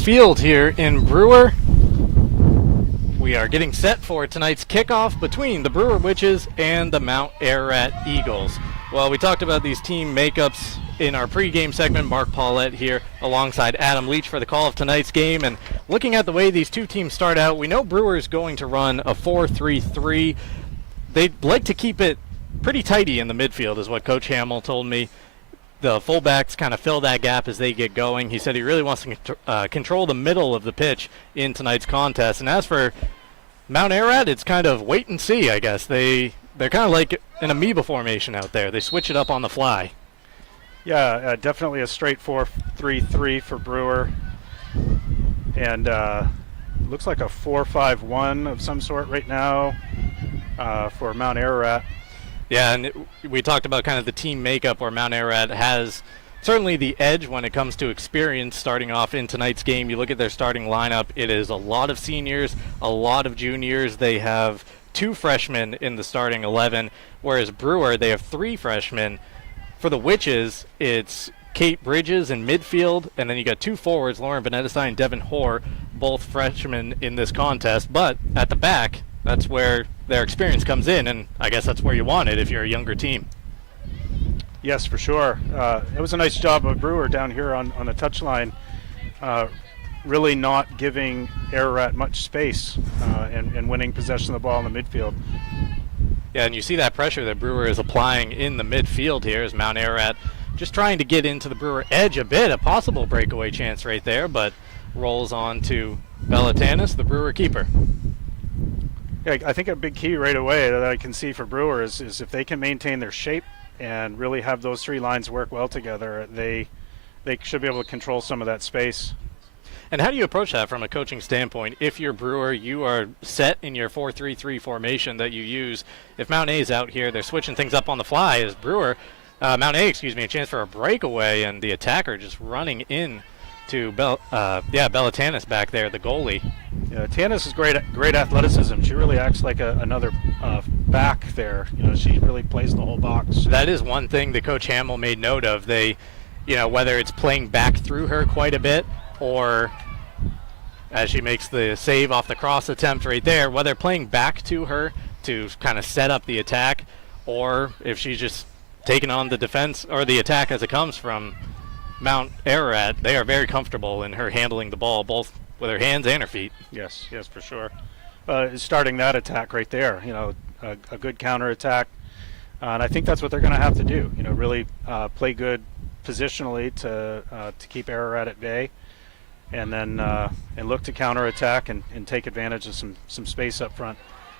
Field here in Brewer. We are getting set for tonight's kickoff between the Brewer Witches and the Mount Ararat Eagles. Well, we talked about these team makeups in our pregame segment. Mark Paulette here alongside Adam Leach for the call of tonight's game. And looking at the way these two teams start out, we know Brewer is going to run a 4-3-3. They'd like to keep it pretty tidy in the midfield is what Coach Hamill told me. The fullbacks kind of fill that gap as they get going. He said he really wants to control the middle of the pitch in tonight's contest. And as for Mount Ararat, it's kind of wait and see, I guess. They're kind of like an amoeba formation out there. They switch it up on the fly. Yeah, definitely a straight 4-3-3 for Brewer. And looks like a 4-5-1 of some sort right now for Mount Ararat. Yeah, and we talked about kind of the team makeup where Mount Ararat has certainly the edge when it comes to experience starting off in tonight's game. You look at their starting lineup, it is a lot of seniors, a lot of juniors. They have 2 freshmen in the starting 11, whereas Brewer, they have 3 freshmen. For the Witches, it's Kate Bridges in midfield, and then you got 2 forwards, Lauren Benedicine and Devin Hoare, both freshmen in this contest. But at the back, that's where their experience comes in, and I guess that's where you want it if you're a younger team. Yes, for sure. It was a nice job of Brewer down here on the touchline, really not giving Ararat much space and winning possession of the ball in the midfield. Yeah, and you see that pressure that Brewer is applying in the midfield here as Mount Ararat just trying to get into the Brewer edge a bit, a possible breakaway chance right there, but rolls on to Belatanis, the Brewer keeper. Yeah, I think a big key right away that I can see for Brewer is if they can maintain their shape and really have those 3 lines work well together, they should be able to control some of that space. And how do you approach that from a coaching standpoint? If you're Brewer, you are set in your 4-3-3 formation that you use. If Mount A is out here, they're switching things up on the fly. As Brewer, Mount A, a chance for a breakaway, and the attacker just running in to Belatanis back there, the goalie. Yeah, Tanis is great athleticism. She really acts like another back there. You know, she really plays the whole box. That is one thing that Coach Hamill made note of. They, whether it's playing back through her quite a bit or as she makes the save off the cross attempt right there, whether playing back to her to kind of set up the attack or if she's just taking on the defense or the attack as it comes from Mount Ararat, they are very comfortable in her handling the ball, both with her hands and her feet. Yes, for sure. Starting that attack right there, a good counter attack, and I think that's what they're going to have to do. Really play good positionally to keep Ararat at bay, and then and look to counter attack and take advantage of some space up front.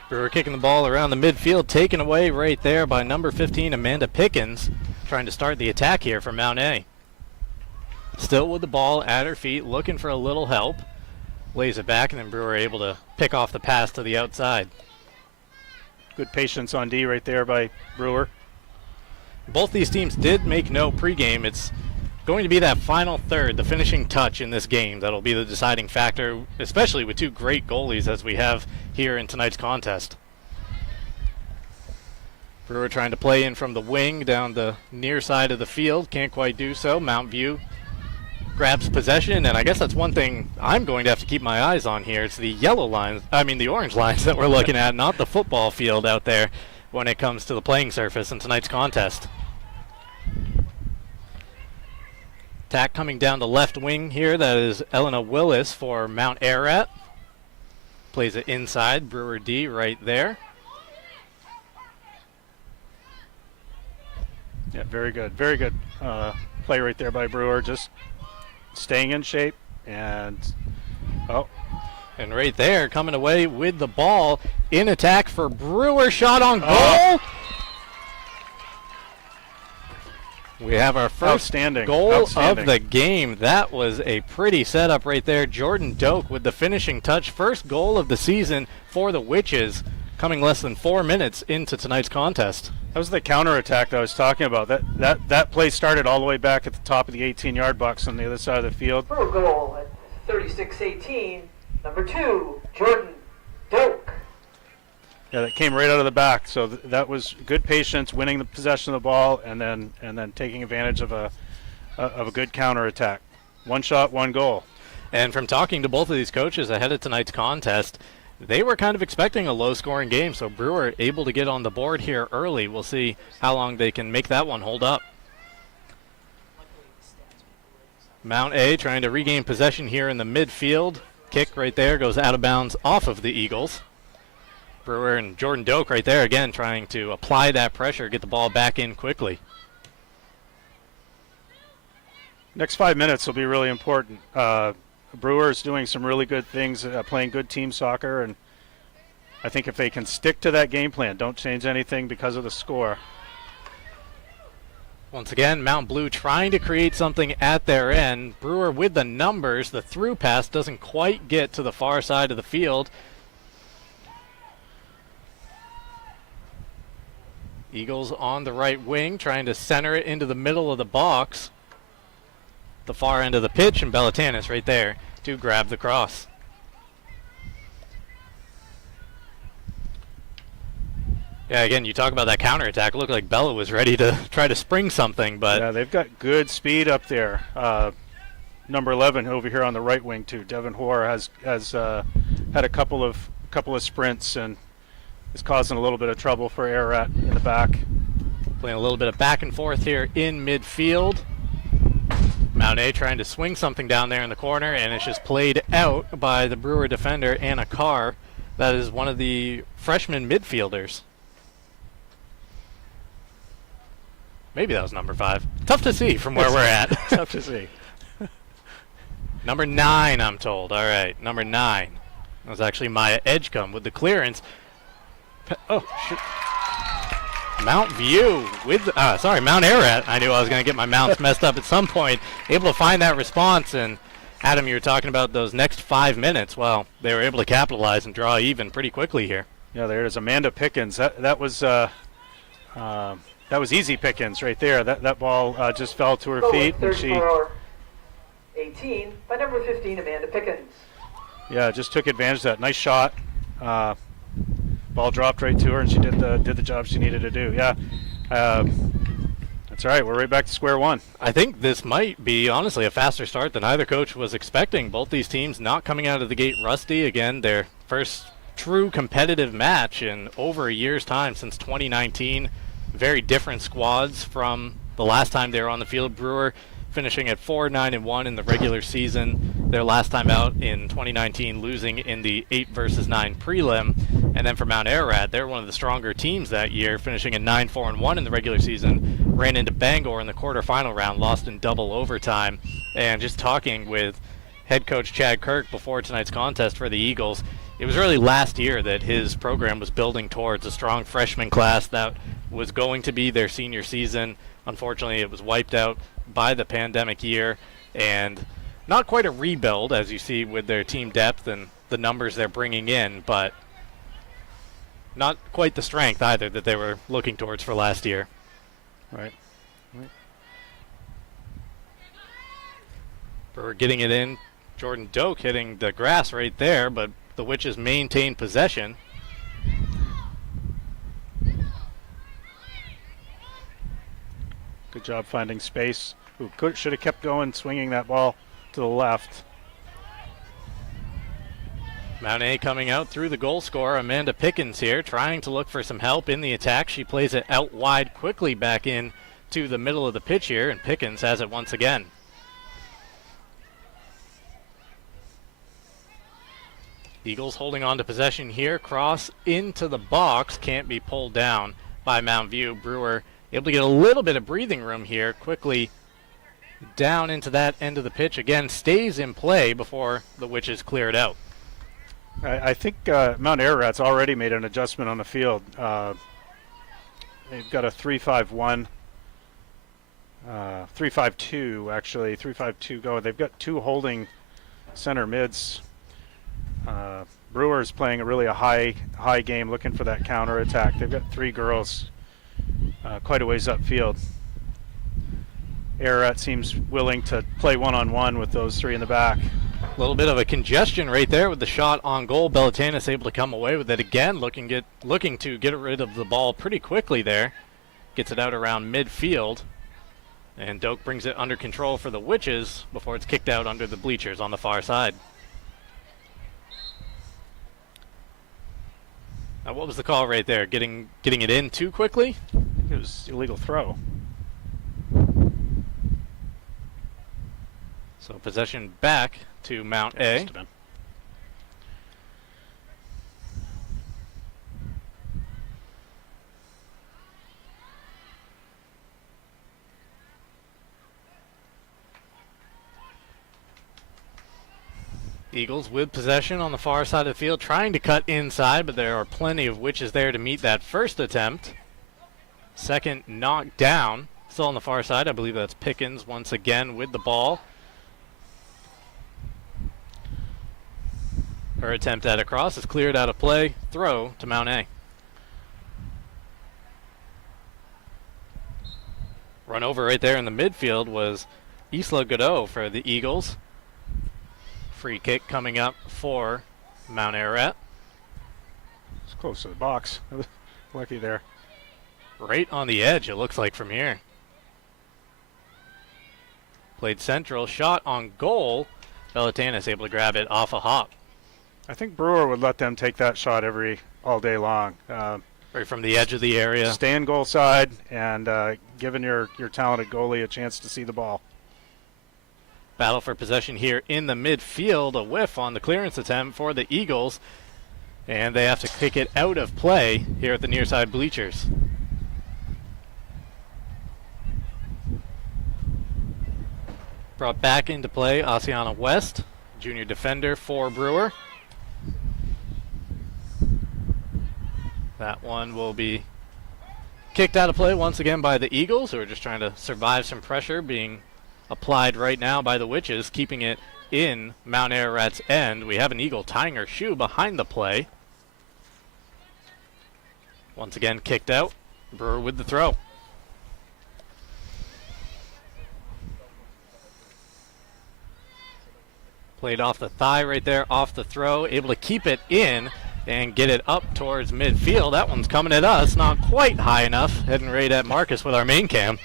Brewer kicking the ball around the midfield, taken away right there by number 15 Amanda Pickens, trying to start the attack here for Mount A. Still with the ball at her feet, looking for a little help. Lays it back, and then Brewer able to pick off the pass to the outside. Good patience on D right there by Brewer. Both these teams did make no pregame. It's going to be that final third, the finishing touch in this game, that'll be the deciding factor, especially with 2 great goalies as we have here in tonight's contest. Brewer trying to play in from the wing down the near side of the field. Can't quite do so. Mount View grabs possession, and I guess that's one thing I'm going to have to keep my eyes on here. It's the the orange lines that we're looking at, not the football field out there when it comes to the playing surface in tonight's contest. Attack coming down the left wing here. That is Elena Willis for Mount Ararat. Plays it inside. Brewer D right there. Yeah, very good play right there by Brewer. Just staying in shape, and right there coming away with the ball in attack for Brewer. Shot on goal. We have our first goal of the game. That was a pretty setup right there. Jordan Doak with the finishing touch. First goal of the season for the Witches, coming less than 4 minutes into tonight's contest. That was the counter-attack that I was talking about. That play started all the way back at the top of the 18-yard box on the other side of the field. For a goal at 36-18, number 2, Jordan Doak. Yeah, that came right out of the back. So that was good patience, winning the possession of the ball, and then taking advantage of a good counter-attack. One shot, one goal. And from talking to both of these coaches ahead of tonight's contest, they were kind of expecting a low-scoring game, so Brewer able to get on the board here early. We'll see how long they can make that one hold up. Mount A trying to regain possession here in the midfield. Kick right there goes out of bounds off of the Eagles. Brewer and Jordan Doak right there again trying to apply that pressure, get the ball back in quickly. Next 5 minutes will be really important. Brewer's doing some really good things, playing good team soccer, and I think if they can stick to that game plan, don't change anything because of the score. Once again, Mount Blue trying to create something at their end. Brewer with the numbers. The through pass doesn't quite get to the far side of the field. Eagles on the right wing trying to center it into the middle of the box. The far end of the pitch, and Belatanis right there to grab the cross. Yeah, again, you talk about that counterattack. It looked like Bella was ready to try to spring something, but yeah, they've got good speed up there. Number 11 over here on the right wing too. Devin Hoare has had a couple of sprints and is causing a little bit of trouble for Ararat in the back. Playing a little bit of back and forth here in midfield. Mount A trying to swing something down there in the corner, and it's just played out by the Brewer defender, Anna Carr. That is one of the freshman midfielders. Maybe that was number 5. Tough to see from where we're at. Tough to see. Number 9, I'm told. All right, number 9. That was actually Maya Edgecombe with the clearance. Oh, shoot. Mount View with, Mount Ararat. I knew I was going to get my mounts messed up at some point. Able to find that response, and Adam, you were talking about those next 5 minutes. Well, they were able to capitalize and draw even pretty quickly here. Yeah, there it is, Amanda Pickens. That was easy pickings right there. That ball just fell to her feet, and she 18 by number 15, Amanda Pickens. Yeah, just took advantage of that. Nice shot. Ball dropped right to her, and she did the job she needed to do. Yeah, that's all right. We're right back to square one. I think this might be, honestly, a faster start than either coach was expecting. Both these teams not coming out of the gate rusty. Again, their first true competitive match in over a year's time since 2019. Very different squads from the last time they were on the field. Brewer finishing at 4-9-1 in the regular season. Their last time out in 2019, losing in the 8-9 prelim. And then for Mount Ararat, they're one of the stronger teams that year, finishing at 9-4-1 in the regular season. Ran into Bangor in the quarterfinal round, lost in double overtime. And just talking with head coach Chad Kirk before tonight's contest for the Eagles, it was really last year that his program was building towards a strong freshman class that was going to be their senior season. Unfortunately, it was wiped out by the pandemic year, and not quite a rebuild, as you see with their team depth and the numbers they're bringing in, but not quite the strength either that they were looking towards for last year. Right. For getting it in, Jordan Doak hitting the grass right there, but the Witches maintain possession. Good job finding space. Should have kept going, swinging that ball to the left. Mount A coming out through the goal scorer, Amanda Pickens here, trying to look for some help in the attack. She plays it out wide quickly back in to the middle of the pitch here, and Pickens has it once again. Eagles holding on to possession here. Cross into the box. Can't be pulled down by Mount View. Brewer able to get a little bit of breathing room here. Quickly down into that end of the pitch. Again, stays in play before the Witches clear it out. I think Mount Ararat's already made an adjustment on the field. They've got a 3-5-1, 3-5-2 actually, 3-5-2 go. They've got 2 holding center mids. Brewer's playing a high game, looking for that counter attack. They've got 3 girls quite a ways upfield. Ararat seems willing to play one-on-one with those 3 in the back. A little bit of a congestion right there with the shot on goal. Belatanis able to come away with it again, looking to get rid of the ball pretty quickly there. Gets it out around midfield. And Doak brings it under control for the Witches before it's kicked out under the bleachers on the far side. Now, what was the call right there? Getting it in too quickly? I think it was illegal throw. So possession back to Mount A. Must have been. Eagles with possession on the far side of the field, trying to cut inside, but there are plenty of Witches there to meet that first attempt. Second knocked down, still on the far side. I believe that's Pickens once again with the ball. Her attempt at a cross is cleared out of play. Throw to Mount A. Run over right there in the midfield was Isla Godot for the Eagles. Free kick coming up for Mount Ararat. It's close to the box. Lucky there. Right on the edge, it looks like from here. Played central, shot on goal. Belatanis able to grab it off a hop. I think Brewer would let them take that shot all day long. Right from the edge of the area. Stay in goal side and giving your talented goalie a chance to see the ball. Battle for possession here in the midfield. A whiff on the clearance attempt for the Eagles. And they have to kick it out of play here at the near side bleachers. Brought back into play, Asiana West, junior defender for Brewer. That one will be kicked out of play once again by the Eagles, who are just trying to survive some pressure being applied right now by the Witches, keeping it in Mount Ararat's end. We have an Eagle tying her shoe behind the play. Once again kicked out. Brewer with the throw. Played off the thigh right there, off the throw. Able to keep it in and get it up towards midfield. That one's coming at us. Not quite high enough. Heading right at Marcus with our main cam.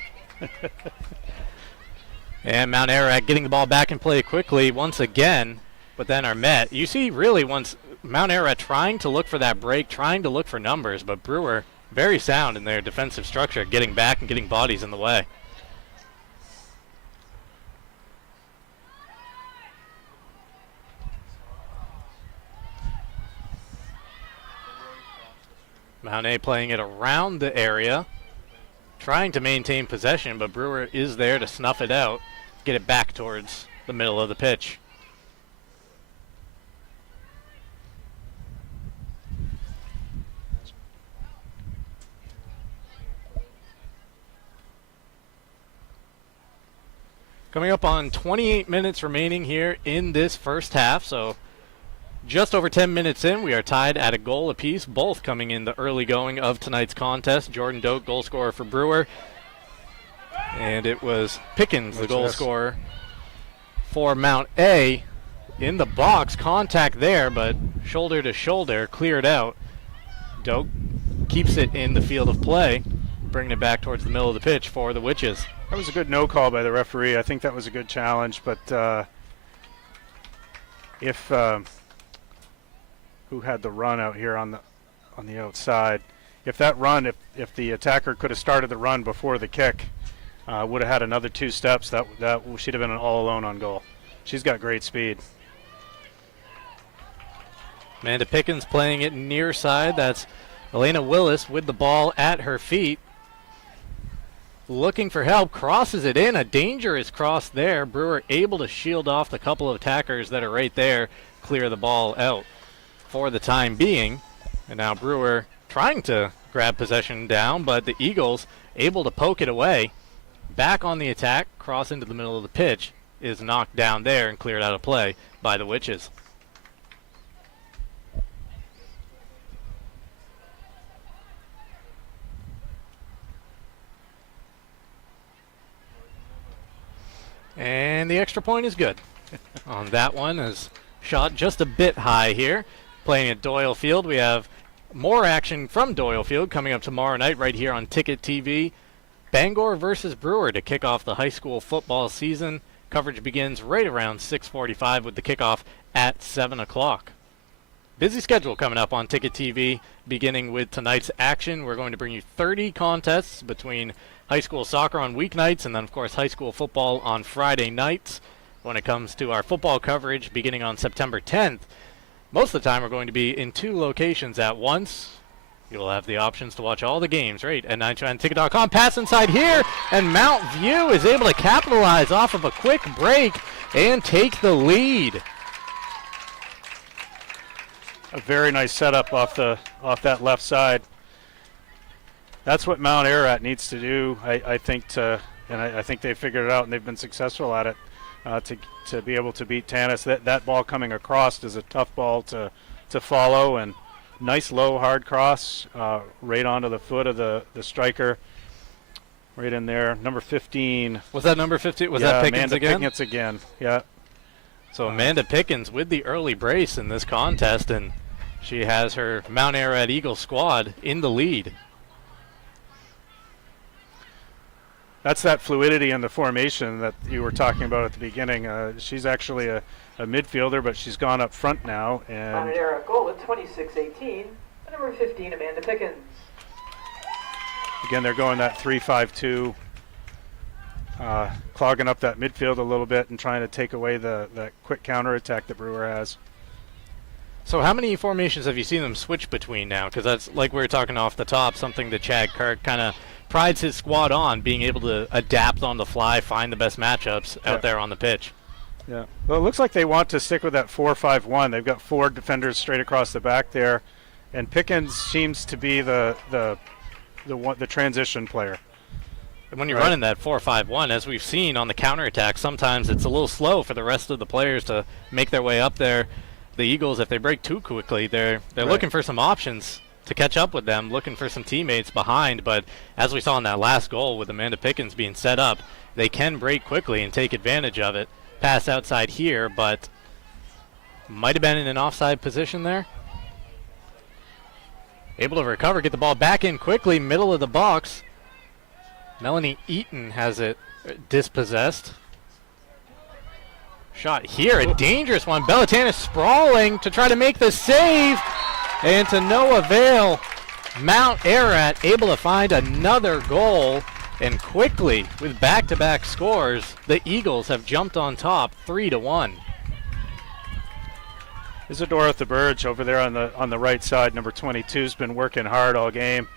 And Mount Ararat getting the ball back in play quickly once again, but then are met. You see really once Mount Ararat trying to look for that break, trying to look for numbers, but Brewer very sound in their defensive structure, getting back and getting bodies in the way. Mount A playing it around the area, trying to maintain possession, but Brewer is there to snuff it out, get it back towards the middle of the pitch. Coming up on 28 minutes remaining here in this first half, so just over 10 minutes in, we are tied at a goal apiece, both coming in the early going of tonight's contest. Jordan Doak, goal scorer for Brewer. And it was Pickens, the goal scorer for Mount A. In the box, contact there, but shoulder to shoulder, cleared out. Doak keeps it in the field of play, bringing it back towards the middle of the pitch for the Witches. That was a good no call by the referee. I think that was a good challenge, but if who had the run out here on the outside? If that run, if the attacker could have started the run before the kick, would have had another 2 steps. That she'd have been all alone on goal. She's got great speed. Amanda Pickens playing it near side. That's Elena Willis with the ball at her feet. Looking for help, crosses it in. A dangerous cross there. Brewer able to shield off the couple of attackers that are right there, clear the ball out for the time being. And now Brewer trying to grab possession down, but the Eagles able to poke it away. Back on the attack, cross into the middle of the pitch, is knocked down there and cleared out of play by the Witches. And the extra point is good on that one, is shot just a bit high here. Playing at Doyle Field, we have more action from Doyle Field coming up tomorrow night right here on Ticket TV. Bangor versus Brewer to kick off the high school football season. Coverage begins right around 6:45 with the kickoff at 7 o'clock. Busy schedule coming up on Ticket TV, beginning with tonight's action. We're going to bring you 30 contests between high school soccer on weeknights and then, of course, high school football on Friday nights. When it comes to our football coverage beginning on September 10th, most of the time we're going to be in 2 locations at once. You'll have the options to watch all the games right at 9ticket.com. Pass inside here, and Mount View is able to capitalize off of a quick break and take the lead. A very nice setup off that left side. That's what Mount Ararat needs to do, I think, I think they've figured it out and they've been successful at it to be able to beat Tanis. That ball coming across is a tough ball to follow, and nice low hard cross right onto the foot of the striker, right in there. Number 15. Was that number 15? Was that Pickens Amanda again? Pickens again. Yeah. So Amanda Pickens with the early brace in this contest, and she has her Mount Ararat Eagle squad in the lead. That's that fluidity in the formation that you were talking about at the beginning. She's actually a midfielder, but she's gone up front now. And Mount Ararat goal with 26-18, number 15, Amanda Pickens. Again, they're going that 3-5-2, clogging up that midfield a little bit and trying to take away that quick counterattack that Brewer has. So how many formations have you seen them switch between now? Because that's, like we were talking off the top, something that Chad Kirk kind of prides his squad on, being able to adapt on the fly, find the best matchups out there on the pitch. Yeah. Well, it looks like they want to stick with that 4-5-1. They've got 4 defenders straight across the back there, and Pickens seems to be the transition player. And when you're running that 4-5-1, as we've seen on the counterattack, sometimes it's a little slow for the rest of the players to make their way up there. The Eagles, if they break too quickly, they're looking for some options to catch up with them, looking for some teammates behind. But as we saw in that last goal with Amanda Pickens being set up, they can break quickly and take advantage of it. Pass outside here, but might have been in an offside position there. Able to recover, get the ball back in quickly, middle of the box. Melanie Eaton has it dispossessed. Shot here, a dangerous one. Bellatanis sprawling to try to make the save, and to no avail. Mount Ararat able to find another goal, and quickly, with back-to-back scores, the Eagles have jumped on top 3-1. Isadora Burge over there on the right side, number 22, has been working hard all game,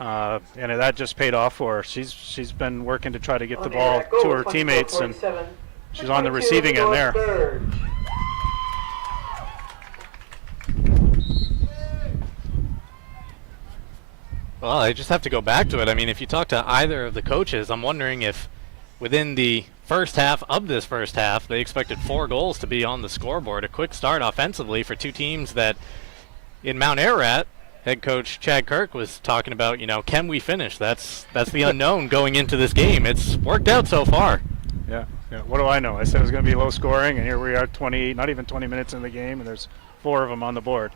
and that just paid off for her. She's been working to try to get the ball to her teammates, and she's on the receiving end there. Well, I just have to go back to it. I mean, if you talk to either of the coaches, I'm wondering if within the first half of this first half, they expected 4 goals to be on the scoreboard. A quick start offensively for 2 teams that, in Mount Ararat, head coach Chad Kirk was talking about, can we finish? That's the unknown going into this game. It's worked out so far. Yeah. What do I know? I said it was going to be low scoring, and here we are, not even 20 minutes in the game, and there's 4 of them on the board.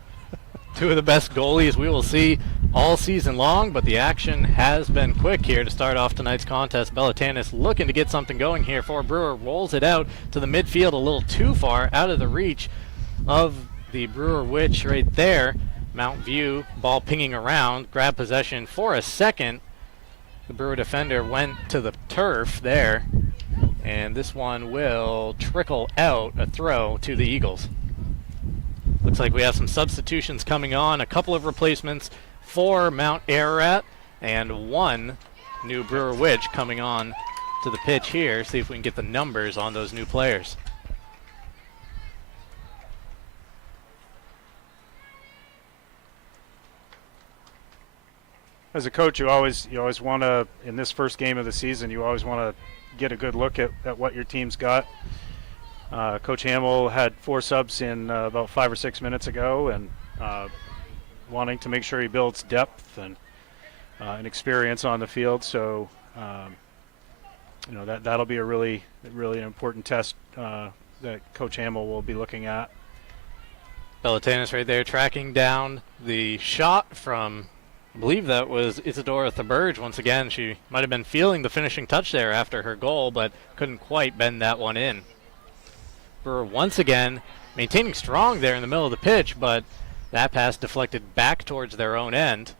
2 of the best goalies we will see all season long, but the action has been quick here to start off tonight's contest. Bellatanis looking to get something going here for Brewer. Rolls it out to the midfield a little too far, out of the reach of the Brewer Witch right there. Mount View, ball pinging around, grab possession for a second. The Brewer defender went to the turf there, and this one will trickle out, a throw to the Eagles. Looks like we have some substitutions coming on, a couple of replacements for Mount Ararat, and 1 new Brewer Witch coming on to the pitch here. See if we can get the numbers on those new players. As a coach, you always want to, in this first game of the season, you always want to get a good look at what your team's got. Coach Hamill had 4 subs in about 5 or 6 minutes ago, and wanting to make sure he builds depth and experience on the field. So, that'll be a really important test that Coach Hamill will be looking at. Bellatanis right there tracking down the shot from I believe that was Isadora Thaberge once again. She might have been feeling the finishing touch there after her goal, but couldn't quite bend that one in. Brewer once again maintaining strong there in the middle of the pitch, but that pass deflected back towards their own end.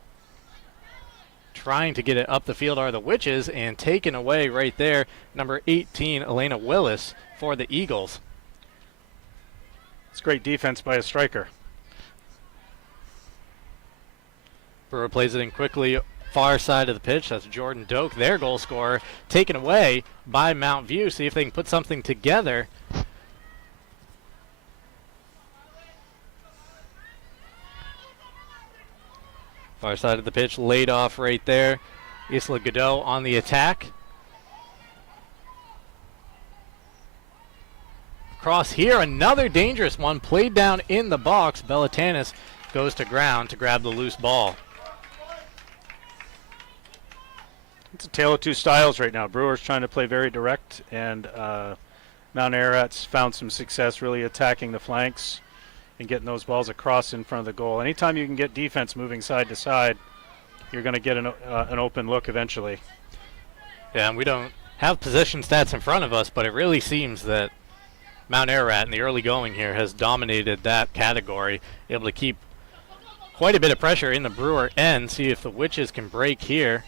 Trying to get it up the field are the Witches, and taken away right there, number 18, Elena Willis, for the Eagles. It's great defense by a striker. Brewer plays it in quickly, far side of the pitch. That's Jordan Doak, their goal scorer, taken away by Mount View. See if they can put something together. Far side of the pitch, laid off right there. Isla Godot on the attack. Cross here, another dangerous one, played down in the box. Bellatanis goes to ground to grab the loose ball. It's a tale of two styles right now. Brewer's trying to play very direct, and Mount Ararat's found some success really attacking the flanks and getting those balls across in front of the goal. Anytime you can get defense moving side to side, you're going to get an open look eventually. Yeah, and we don't have possession stats in front of us, but it really seems that Mount Ararat in the early going here has dominated that category, able to keep quite a bit of pressure in the Brewer end. See if the Witches can break here.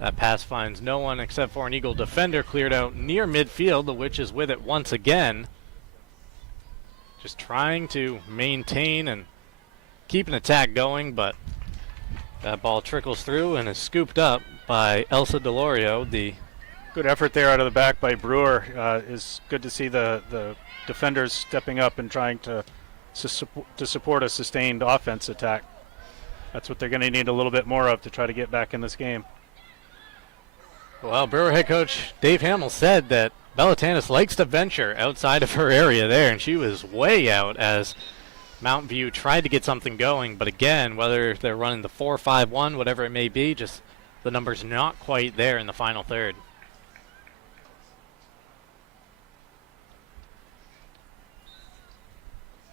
That pass finds no one except for an Eagle defender, cleared out near midfield. The Witches with it once again. Just trying to maintain and keep an attack going, but that ball trickles through and is scooped up by Elsa Delorio. The good effort there out of the back by Brewer. Is good to see the defenders stepping up and trying to support a sustained offense attack. That's what they're going to need a little bit more of to try to get back in this game. Well, Brewer head coach Dave Hamill said that Bellatanis likes to venture outside of her area there, and she was way out as Mount View tried to get something going. But again, whether they're running the 4-5-1, whatever it may be, just the numbers not quite there in the final third.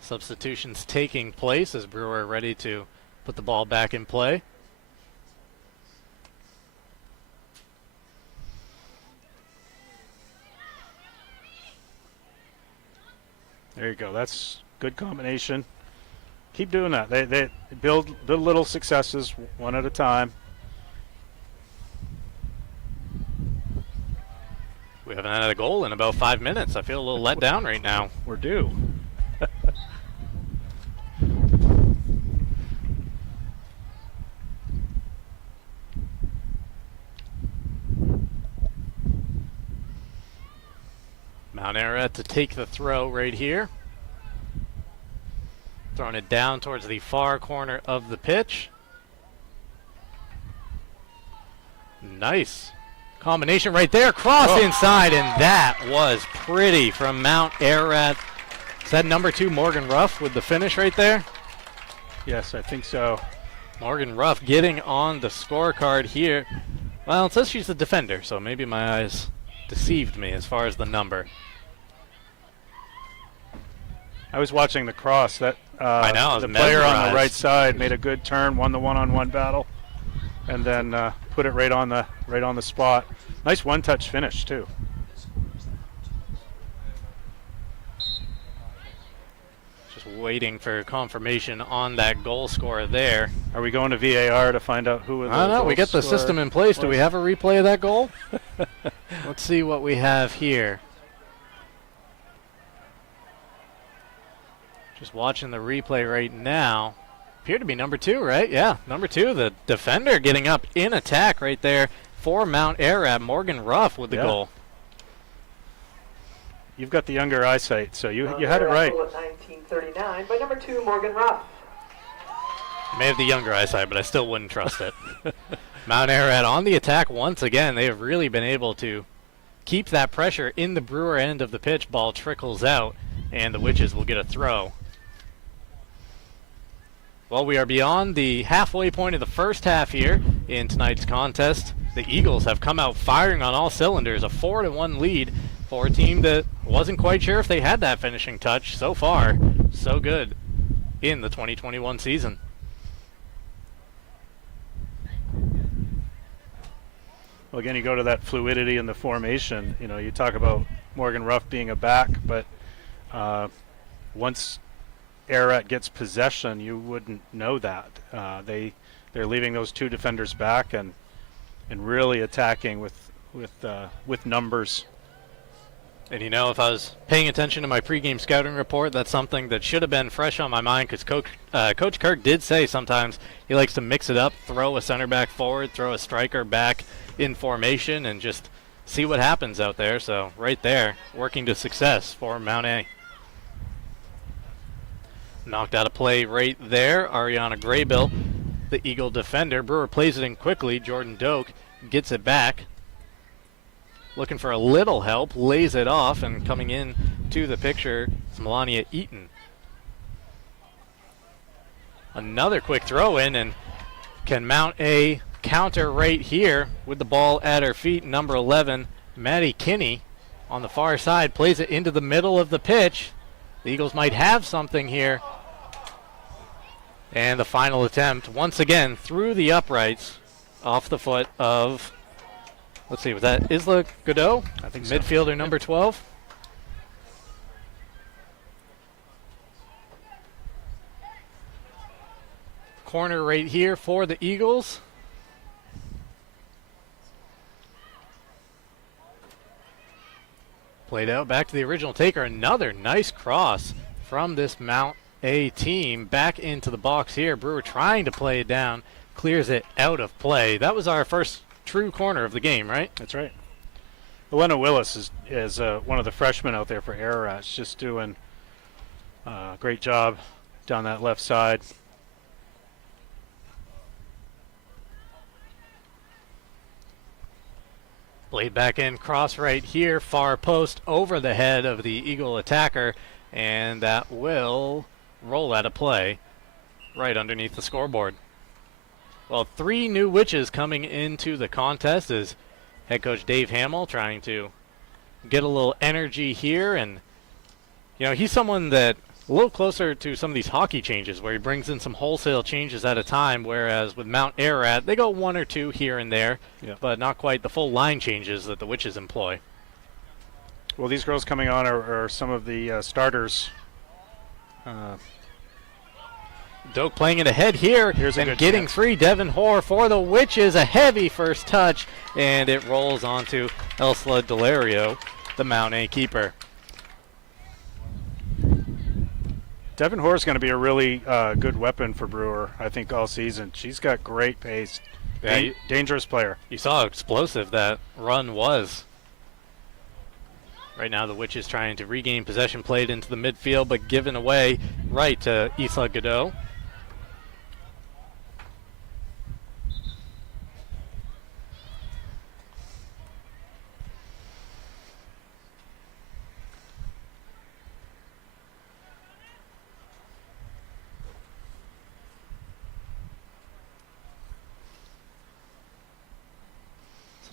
Substitutions taking place as Brewer ready to put the ball back in play. There you go. That's good combination. Keep doing that. They build little successes one at a time. We haven't had a goal in about 5 minutes. I feel a little let down right now. We're due. Mount Ararat to take the throw right here. Throwing it down towards the far corner of the pitch. Nice combination right there. Cross inside, and that was pretty from Mount Ararat. Is that number 2 Morgan Ruff with the finish right there? Yes, I think so. Morgan Ruff getting on the scorecard here. Well, it says she's the defender, so maybe my eyes deceived me as far as the number. I was watching the cross. That I know, I was the player on mesmerized. the right side made a good turn, won the one-on-one battle, and then put it right on the spot. Nice one-touch finish too. Just waiting for confirmation on that goal scorer there. Are we going to VAR to find out who? I don't know. We get the system in place. Do we have a replay of that goal? Let's see what we have here. Just watching the replay right now. Appeared to be number 2, right? Yeah, number 2, the defender getting up in attack right there for Mount Ararat. Morgan Ruff with the goal. You've got the younger eyesight, so you had it right. 1939 by number 2 Morgan Ruff. I may have the younger eyesight, but I still wouldn't trust it. Mount Ararat on the attack once again. They have really been able to keep that pressure in the Brewer end of the pitch. Ball trickles out, and the Witches will get a throw. Well, we are beyond the halfway point of the first half here in tonight's contest. The Eagles have come out firing on all cylinders, a 4-1 lead for a team that wasn't quite sure if they had that finishing touch. So far, so good in the 2021 season. Well, again, you go to that fluidity in the formation. You know, you talk about Morgan Ruff being a back, but once Ararat gets possession, you wouldn't know that. They're leaving those two defenders back and really attacking with numbers. And you know, if I was paying attention to my pregame scouting report, that's something that should have been fresh on my mind, because Coach Kirk did say sometimes he likes to mix it up, throw a center back forward, throw a striker back in formation, and just see what happens out there. So right there, working to success for Mount A. Knocked out of play right there. Ariana Graybill, the Eagle defender. Brewer plays it in quickly. Jordan Doak gets it back. Looking for a little help, lays it off, and coming in to the picture is Melania Eaton. Another quick throw in, and can Mount A counter right here with the ball at her feet? Number 11, Maddie Kinney on the far side, plays it into the middle of the pitch. The Eagles might have something here. And the final attempt, once again, through the uprights, off the foot of, let's see, was that Isla Godot? I think so. Midfielder number 12. Corner right here for the Eagles. Played out back to the original taker. Another nice cross from this Mount A team back into the box here. Brewer trying to play it down, clears it out of play. That was our first true corner of the game, right? That's right. Elena Willis is one of the freshmen out there for Ararat. She's just doing a great job down that left side. Played back in, cross right here, far post over the head of the Eagle attacker, and that will roll out of play right underneath the scoreboard. Well, 3 new witches coming into the contest is head coach Dave Hamill trying to get a little energy here, and you know, he's someone that a little closer to some of these hockey changes where he brings in some wholesale changes at a time, whereas with Mount Ararat, they go 1 or 2 here and there, but not quite the full line changes that the witches employ. Well, these girls coming on are some of the starters. Doak playing it ahead here and getting free. Devin Hoare for the Witches. A heavy first touch, and it rolls onto Elsla Delario, the Mount A keeper. Devin Hoare is going to be a really good weapon for Brewer, I think, all season. She's got great pace. Yeah, dangerous player. You saw how explosive that run was. Right now the Witches trying to regain possession, played into the midfield, but given away right to Isla Godot.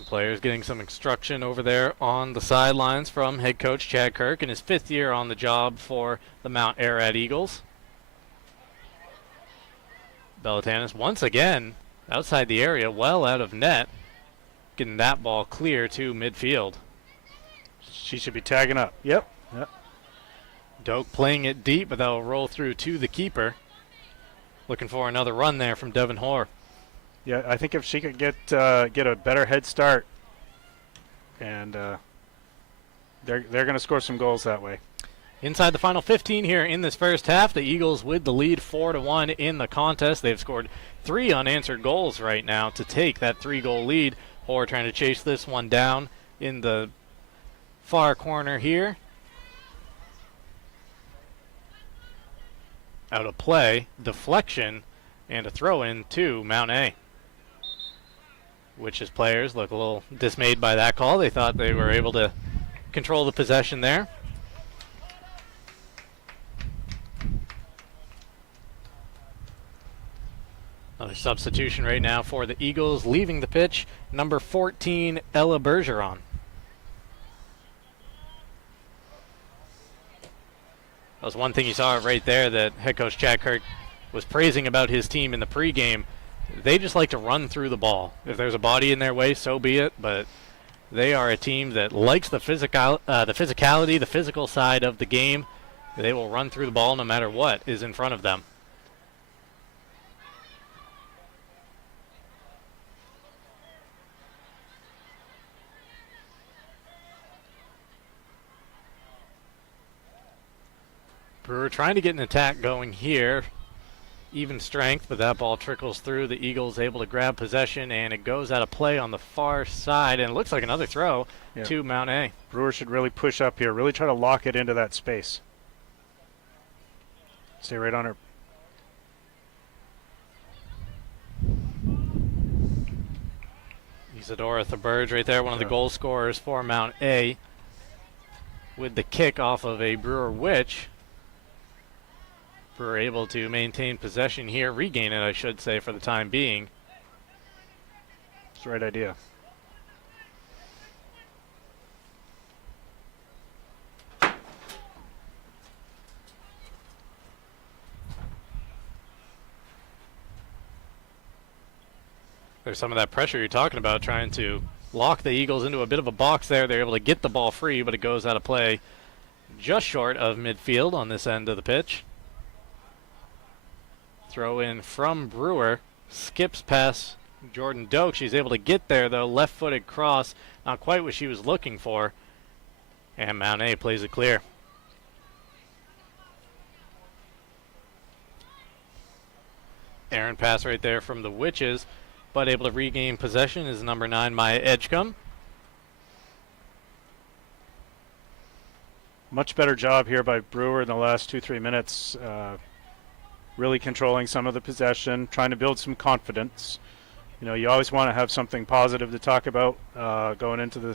Players getting some instruction over there on the sidelines from head coach Chad Kirk in his 5th year on the job for the Mount Ararat Eagles. Bellatanis once again outside the area, well out of net, getting that ball clear to midfield. She should be tagging up. Yep. Doak playing it deep, but that'll roll through to the keeper. Looking for another run there from Devin Hoare. Yeah, I think if she could get a better head start, and they're going to score some goals that way. Inside the final 15 here in this first half, the Eagles with the lead 4-1 in the contest. They've scored 3 unanswered goals right now to take that 3-goal lead. Hoare trying to chase this one down in the far corner here. Out of play, deflection, and a throw-in to Mount A. Witches players look a little dismayed by that call. They thought they were able to control the possession there. Another substitution right now for the Eagles. Leaving the pitch, number 14, Ella Bergeron. That was one thing you saw right there that head coach Chad Kirk was praising about his team in the pregame. they just like to run through the ball. If there's a body in their way, so be it, but they are a team that likes the physicality, the physical side of the game. They will run through the ball no matter what is in front of them. Brewer trying to get an attack going here. Even strength, but that ball trickles through. The Eagles able to grab possession, and it goes out of play on the far side, and it looks like another throw to Mount A. Brewer should really push up here, really try to lock it into that space. Stay right on her. Isadora Thaberge right there, one of the goal scorers for Mount A, with the kick off of a Brewer Witch. Brewer able to maintain possession here, regain it, I should say, for the time being. It's the right idea. There's some of that pressure you're talking about, trying to lock the Eagles into a bit of a box there. They're able to get the ball free, but it goes out of play just short of midfield on this end of the pitch. Throw in from Brewer, skips past Jordan Doak. She's able to get there though, left-footed cross, not quite what she was looking for. And Mount A plays it clear. Errant pass right there from the Witches, but able to regain possession is number 9, Maya Edgecombe. Much better job here by Brewer in the last 2-3 minutes. Really controlling some of the possession, trying to build some confidence. You know, you always want to have something positive to talk about going into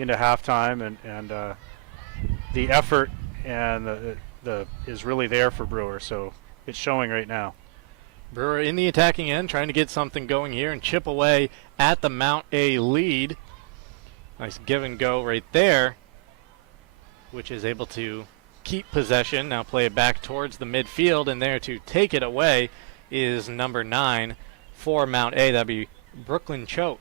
halftime, and the effort and the is really there for Brewer, so it's showing right now. Brewer in the attacking end, trying to get something going here and chip away at the Mount A lead. Nice give and go right there, which is able to keep possession. Now play it back towards the midfield, and there to take it away is number 9 for Mount A. That'd be Brooklyn Choate.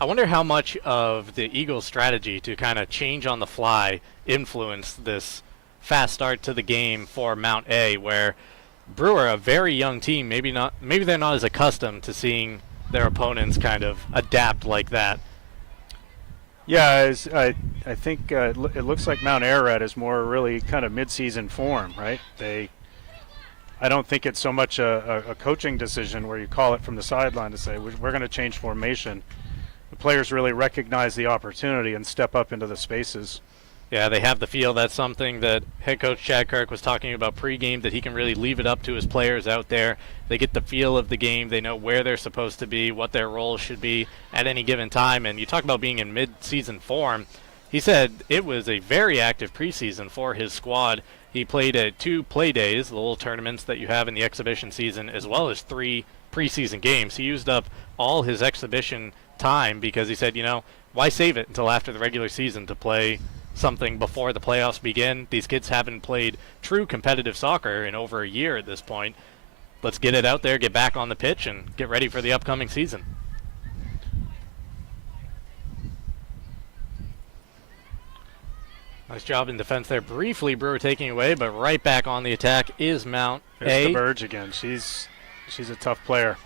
I wonder how much of the Eagles' strategy to kind of change on the fly influenced this fast start to the game for Mount A, where Brewer, a very young team, maybe they're not as accustomed to seeing their opponents kind of adapt like that. Yeah, I think it looks like Mount Ararat is more really kind of mid-season form, right? I don't think it's so much a coaching decision where you call it from the sideline to say we're going to change formation. The players really recognize the opportunity and step up into the spaces. Yeah, they have the feel. That's something that head coach Chad Kirk was talking about pregame, that he can really leave it up to his players out there. They get the feel of the game. They know where they're supposed to be, what their roles should be at any given time. And you talk about being in mid-season form. He said it was a very active preseason for his squad. He played at 2 play days, the little tournaments that you have in the exhibition season, as well as 3 preseason games. He used up all his exhibition time because he said, you know, why save it until after the regular season to play something before the playoffs begin? These kids haven't played true competitive soccer in over a year at this point. Let's get it out there, get back on the pitch, and get ready for the upcoming season. Nice job in defense there. Briefly, Brewer taking away, but right back on the attack is Mount A. There's Thaberge again. She's a tough player.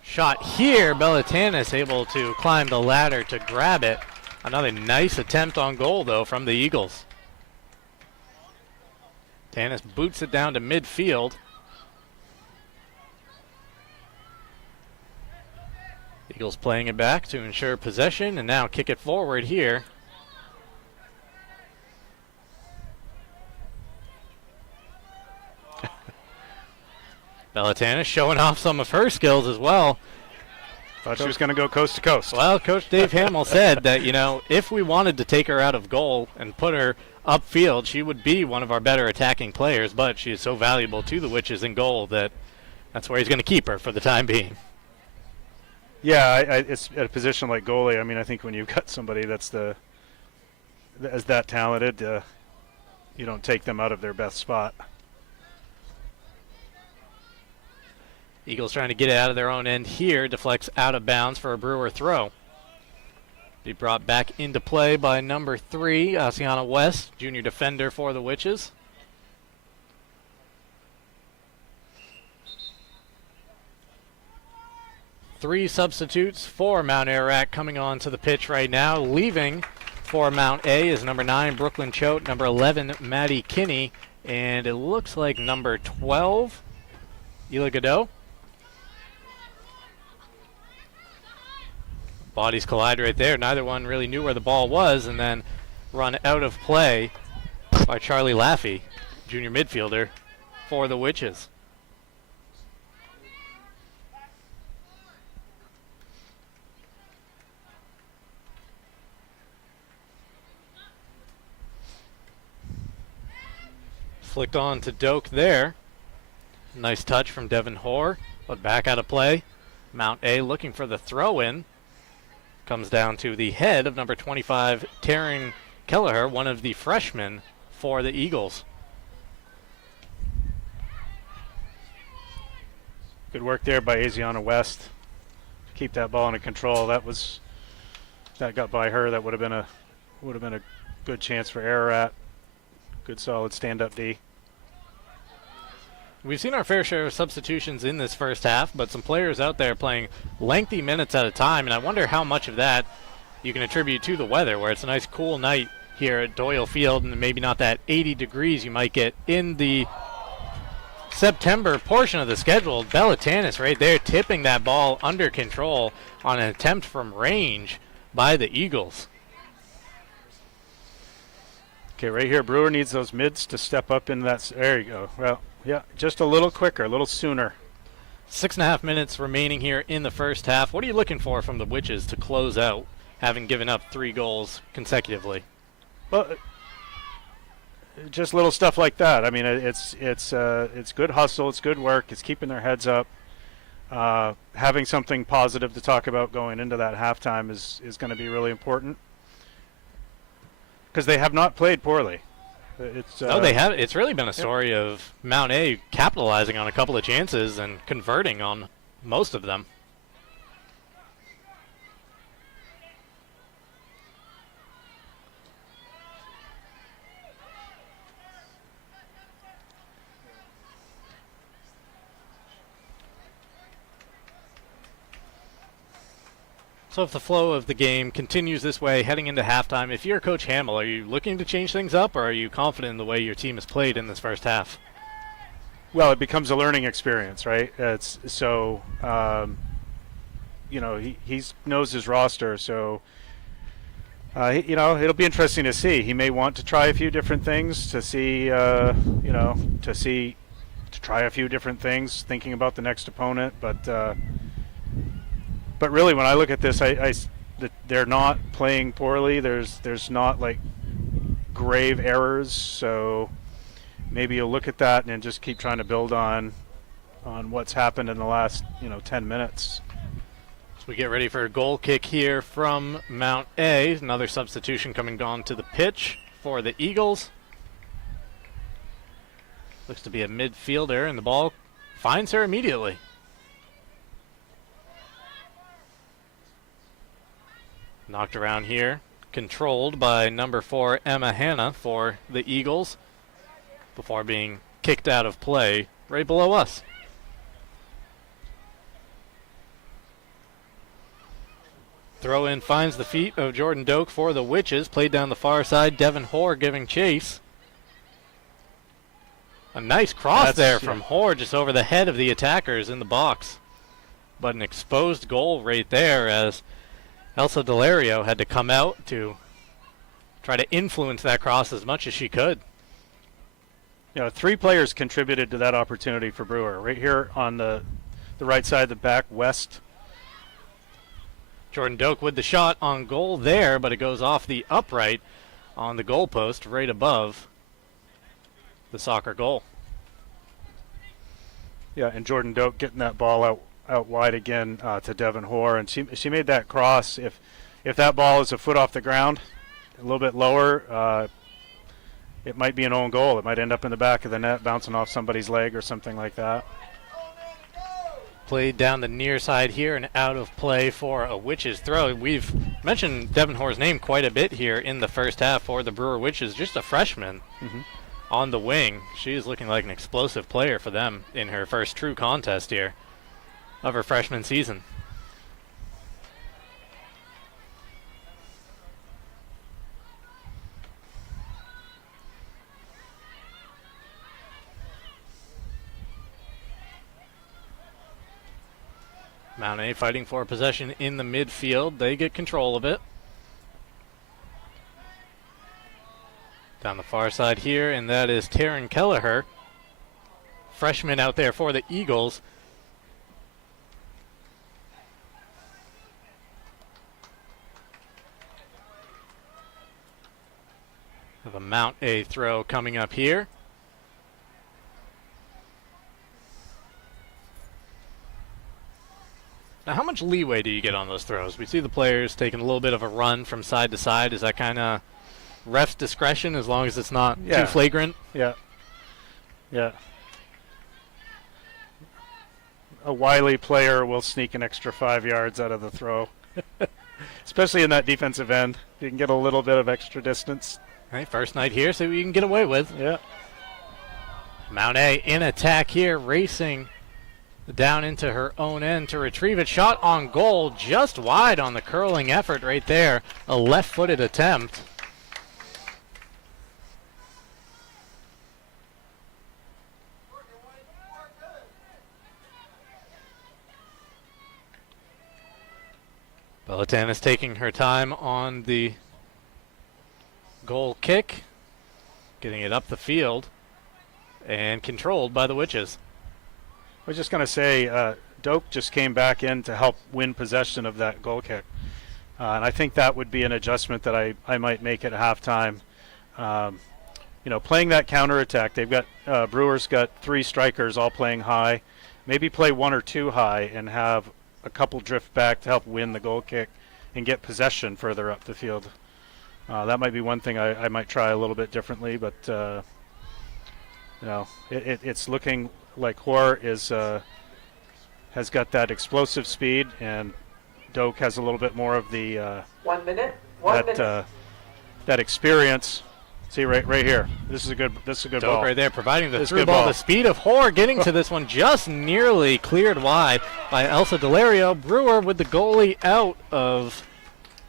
Shot here. Bellatanis able to climb the ladder to grab it. Another nice attempt on goal, though, from the Eagles. Tanis boots it down to midfield. Eagles playing it back to ensure possession, and now kick it forward here. Bellatanis showing off some of her skills as well. Thought she was going to go coast to coast. Well, Coach Dave Hamill said that, you know, if we wanted to take her out of goal and put her upfield, she would be one of our better attacking players, but she is so valuable to the Witches in goal that that's where he's going to keep her for the time being. Yeah, it's at a position like goalie. I mean, I think when you've got somebody that's that talented, you don't take them out of their best spot. Eagles trying to get it out of their own end here. Deflects out of bounds for a Brewer throw. Be brought back into play by number 3, Asiana West, junior defender for the Witches. Three substitutes for Mount Ararat coming onto the pitch right now. Leaving for Mount A is number 9, Brooklyn Choate, number 11, Maddie Kinney, and it looks like number 12, Ela Godot. Bodies collide right there. Neither one really knew where the ball was, and then run out of play by Charlie Laffey, junior midfielder for the Witches. Flicked on to Doak there. Nice touch from Devin Hoare, but back out of play. Mount A looking for the throw-in. Comes down to the head of number 25, Taryn Kelleher, one of the freshmen for the Eagles. Good work there by Asiana West to keep that ball under control. That got by her. That would have been a good chance for Ararat. Good solid stand-up D. We've seen our fair share of substitutions in this first half, but some players out there playing lengthy minutes at a time, and I wonder how much of that you can attribute to the weather, where it's a nice cool night here at Doyle Field, and maybe not that 80 degrees you might get in the September portion of the schedule. Bellatanis right there tipping that ball under control on an attempt from range by the Eagles. Okay, right here, Brewer needs those mids to step up in that. There you go. Well, yeah, just a little quicker, a little sooner. 6.5 minutes remaining here in the first half. What are you looking for from the Witches to close out, having given up 3 goals consecutively? Well, just little stuff like that. I mean, it's good hustle, it's good work, it's keeping their heads up. Having something positive to talk about going into that halftime is going to be really important, because they have not played poorly. No, they have. It's really been a story of Mount A capitalizing on a couple of chances and converting on most of them. So if the flow of the game continues this way heading into halftime, if you're Coach Hamill, are you looking to change things up, or are you confident in the way your team has played in this first half? Well, it becomes a learning experience, right? It's so, he knows his roster, so it'll be interesting to see. He may want to try a few different things to see, to try a few different things, thinking about the next opponent, But really, when I look at this, they're not playing poorly. There's not like grave errors. So maybe you'll look at that and just keep trying to build on what's happened in the last 10 minutes. So we get ready for a goal kick here from Mount A. Another substitution coming on to the pitch for the Eagles. Looks to be a midfielder, and the ball finds her immediately. Knocked around here, controlled by number 4, Emma Hanna for the Eagles, before being kicked out of play right below us. Throw in finds the feet of Jordan Doak for the Witches, played down the far side, Devin Hoare giving chase. A nice cross there from Hoare just over the head of the attackers in the box. But an exposed goal right there, as Elsa Delario had to come out to try to influence that cross as much as she could. 3 players contributed to that opportunity for Brewer. Right here on the right side of the back, West. Jordan Doak with the shot on goal there, but it goes off the upright on the goalpost right above the soccer goal. Yeah, and Jordan Doak getting that ball out wide again to Devin Hoare, and she made that cross. If that ball is a foot off the ground, a little bit lower, it might be an own goal. It might end up in the back of the net, bouncing off somebody's leg or something like that. Played down the near side here and out of play for a Witches throw. We've mentioned Devin Hoare's name quite a bit here in the first half for the Brewer Witches, just a freshman on the wing. She is looking like an explosive player for them in her first true contest here of her freshman season. Mount A fighting for possession in the midfield. They get control of it. Down the far side here, and that is Taryn Kelleher, freshman out there for the Eagles. Have a Mount A throw coming up here. Now, how much leeway do you get on those throws? We see the players taking a little bit of a run from side to side. Is that kind of ref's discretion as long as it's not too flagrant? Yeah. A wily player will sneak an extra 5 yards out of the throw, especially in that defensive end. You can get a little bit of extra distance. All right, first night here, see what you can get away with. Yeah. Mount A in attack here, racing down into her own end to retrieve it. Shot on goal, just wide on the curling effort right there. A left-footed attempt. Belletin is taking her time on the goal kick, getting it up the field, and controlled by the Witches. I was just going to say, Doak just came back in to help win possession of that goal kick. And I think that would be an adjustment that I might make at halftime. Playing that counterattack, they've got, Brewers got 3 strikers all playing high. Maybe play 1 or 2 high and have a couple drift back to help win the goal kick and get possession further up the field. That might be one thing I might try a little bit differently, but it's looking like Hoare has got that explosive speed, and Doak has a little bit more of the 1 minute. That experience. See right here. This is a good Doak ball right there, providing the through ball. The speed of Hoare getting to this one, just nearly cleared wide by Elsa Delario. Brewer with the goalie out of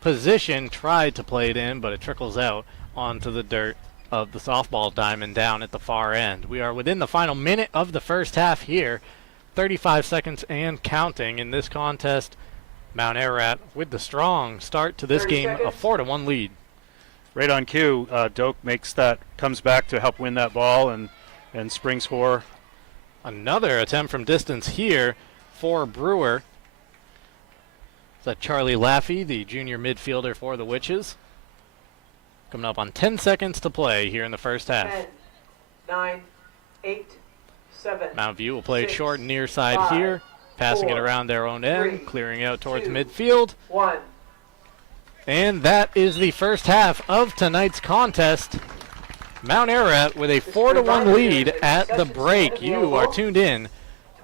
position, tried to play it in, but it trickles out onto the dirt of the softball diamond down at the far end. We are within the final minute of the first half here. 35 seconds and counting in this contest. Mount Ararat with the strong start to this game, a 4-1 lead. Right on cue, Doak comes back to help win that ball and springs Hoare. Another attempt from distance here for Brewer. Is that Charlie Laffey, the junior midfielder for the Witches? Coming up on 10 seconds to play here in the first half. 10, 9, 8, 7. Mount View will play 6, it short near side 5, here, passing 4, it around their own end, 3, clearing out towards 2, midfield. 1. And that is the first half of tonight's contest. Mount Ararat with a 4-1 lead at the break. You are tuned in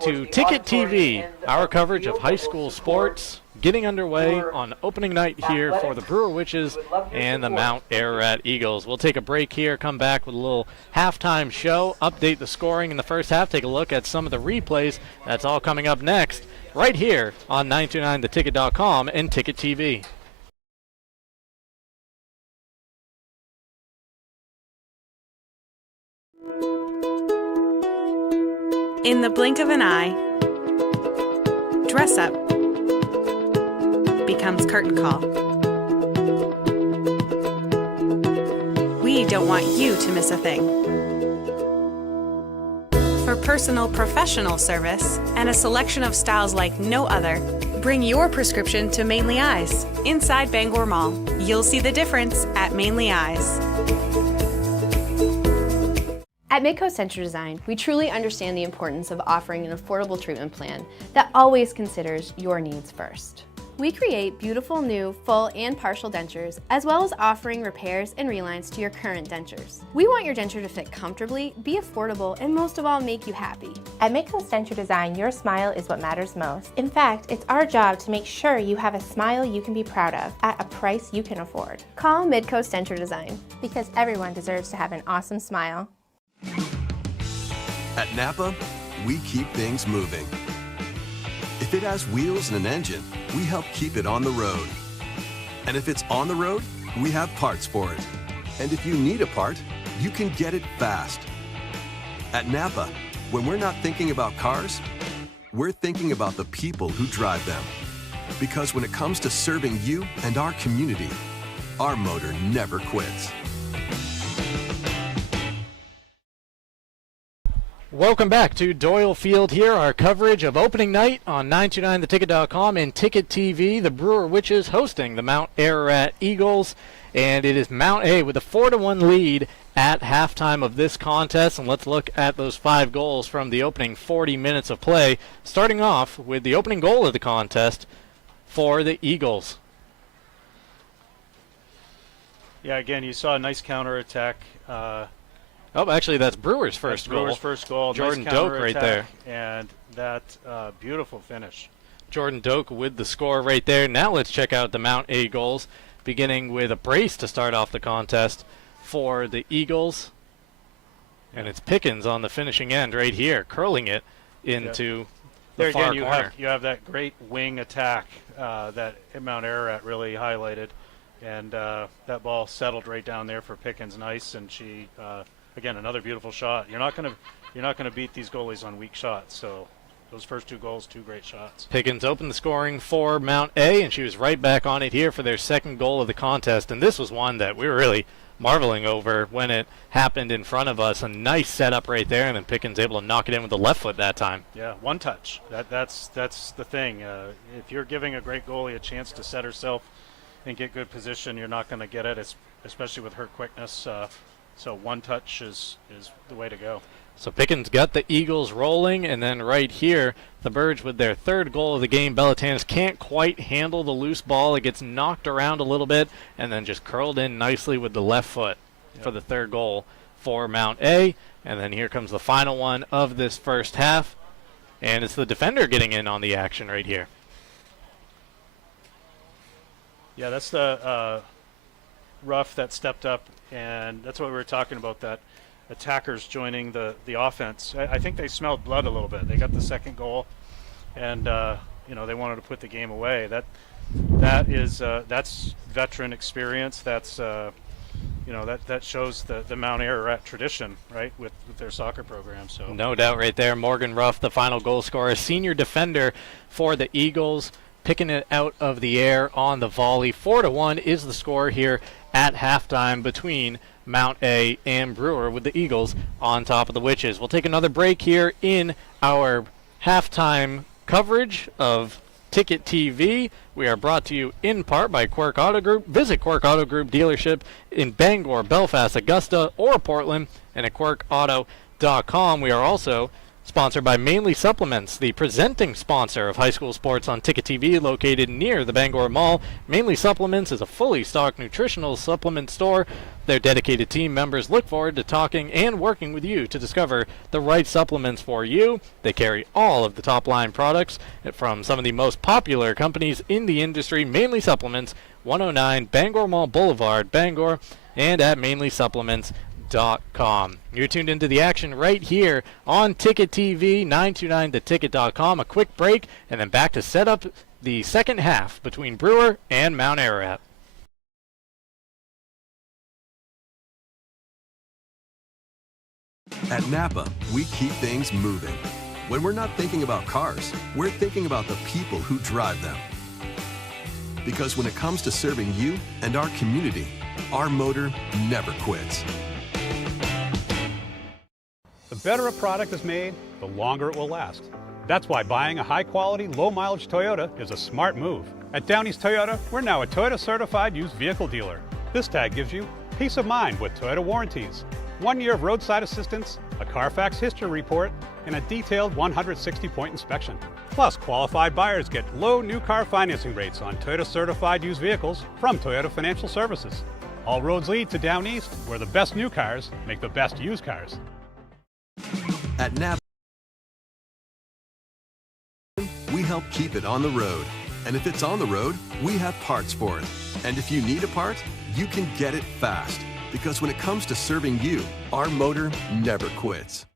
to Ticket TV, our coverage of high school sports, getting underway on opening night here for the Brewer Witches and the Mount Ararat Eagles. We'll take a break here, come back with a little halftime show, update the scoring in the first half, take a look at some of the replays. That's all coming up next, right here on 929theticket.com and Ticket TV. In the blink of an eye, dress up becomes curtain call. We don't want you to miss a thing. For personal professional service and a selection of styles like no other, bring your prescription to Mainly Eyes inside Bangor Mall. You'll see the difference at Mainly Eyes. At Midcoast Center Design, we truly understand the importance of offering an affordable treatment plan that always considers your needs first. We create beautiful new full and partial dentures, as well as offering repairs and relines to your current dentures. We want your denture to fit comfortably, be affordable, and most of all, make you happy. At Midcoast Denture Design, your smile is what matters most. In fact, it's our job to make sure you have a smile you can be proud of at a price you can afford. Call Midcoast Denture Design. Because everyone deserves to have an awesome smile. At Napa, we keep things moving. If it has wheels and an engine, we help keep it on the road. And if it's on the road, we have parts for it. And if you need a part, you can get it fast. At Napa, when we're not thinking about cars, we're thinking about the people who drive them. Because when it comes to serving you and our community, our motor never quits. Welcome back to Doyle Field here, our coverage of opening night on 929theticket.com and Ticket TV. The Brewer Witches hosting the Mount Ararat Eagles, and it is Mount A with a 4-1 lead at halftime of this contest. And let's look at those 5 goals from the opening 40 minutes of play, starting off with the opening goal of the contest for the Eagles. Yeah, again, you saw a nice counterattack. Oh, actually, that's Brewers' first goal. Brewers' first goal. Jordan nice Doak right there. And that beautiful finish. Jordan Doak with the score right there. Now let's check out the Mount A goals, beginning with a brace to start off the contest for the Eagles. And it's Pickens on the finishing end right here, curling it into the there far again, corner. you have that great wing attack that Mount Ararat really highlighted. And that ball settled right down there for Pickens. Nice, and she... again, another beautiful shot. You're not gonna beat these goalies on weak shots. So those first 2 goals, 2 great shots. Pickens opened the scoring for Mount A, and she was right back on it here for their second goal of the contest. And this was one that we were really marveling over when it happened in front of us. A nice setup right there, and then Pickens able to knock it in with the left foot that time. Yeah, one touch. That's the thing. If you're giving a great goalie a chance to set herself and get good position, you're not going to get it, especially with her quickness. So one touch is the way to go. So Pickens got the Eagles rolling, and then right here, the Birds with their 3rd goal of the game. Belatanis can't quite handle the loose ball. It gets knocked around a little bit, and then just curled in nicely with the left foot for the 3rd goal for Mount A. And then here comes the final one of this first half, and it's the defender getting in on the action right here. Yeah, that's the Ruff that stepped up, and that's what we were talking about, that attackers joining the offense. I think they smelled blood a little bit. They got the 2nd goal, and they wanted to put the game away. That's veteran experience. That's that shows the Mount Ararat tradition, right, with their soccer program. So no doubt right there. Morgan Ruff, the final goal scorer, senior defender for the Eagles, picking it out of the air on the volley. 4-1 is the score here at halftime between Mount A and Brewer, with the Eagles on top of the Witches. We'll take another break here in our halftime coverage of Ticket TV. We are brought to you in part by Quirk Auto Group. Visit Quirk Auto Group dealership in Bangor, Belfast, Augusta, or Portland, and at quirkauto.com. We are also sponsored by Mainly Supplements, the presenting sponsor of high school sports on Ticket TV, located near the Bangor Mall. Mainly Supplements is a fully stocked nutritional supplement store. Their dedicated team members look forward to talking and working with you to discover the right supplements for you. They carry all of the top-line products from some of the most popular companies in the industry. Mainly Supplements, 109 Bangor Mall Boulevard, Bangor, and at mainlysupplements.com. You're tuned into the action right here on Ticket TV, 929theticket.com. A quick break, and then back to set up the second half between Brewer and Mount Ararat. At Napa, we keep things moving. When we're not thinking about cars, we're thinking about the people who drive them. Because when it comes to serving you and our community, our motor never quits. The better a product is made, the longer it will last. That's why buying a high-quality, low-mileage Toyota is a smart move. At Downey's Toyota, we're now a Toyota-certified used vehicle dealer. This tag gives you peace of mind with Toyota warranties, 1 year of roadside assistance, a Carfax history report, and a detailed 160-point inspection. Plus, Plus, qualified buyers get low new car financing rates on Toyota certified used vehicles from Toyota Financial Services. All roads lead to Down East, where the best new cars make the best used cars. At Napa, we help keep it on the road. And if it's on the road, we have parts for it. And if you need a part, you can get it fast. Because when it comes to serving you, our motor never quits.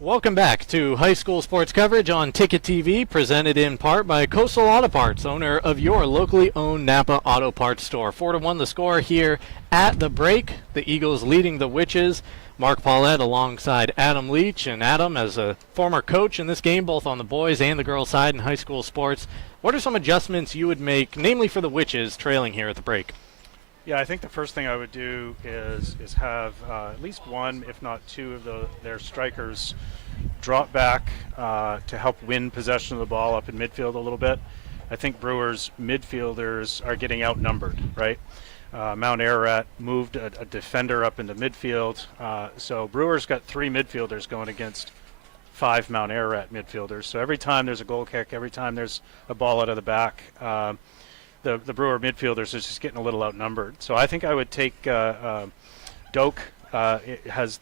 Welcome back to high school sports coverage on Ticket TV, presented in part by Coastal Auto Parts, owner of your locally owned Napa Auto Parts store. 4-1 the score here at the break. The Eagles leading the Witches. Mark Paulette alongside Adam Leach. And Adam, as a former coach in this game, both on the boys and the girls side in high school sports, what are some adjustments you would make, namely for the Witches, trailing here at the break? Yeah, I think the first thing I would do is have at least one, if not two, of their strikers drop back to help win possession of the ball up in midfield a little bit. I think Brewers midfielders are getting outnumbered, right? Mount Ararat moved a defender up into midfield, so Brewers got 3 midfielders going against 5 Mount Ararat midfielders. So every time there's a goal kick, every time there's a ball out of the back, the Brewer midfielders is just getting a little outnumbered. So I think I would take Doak. Has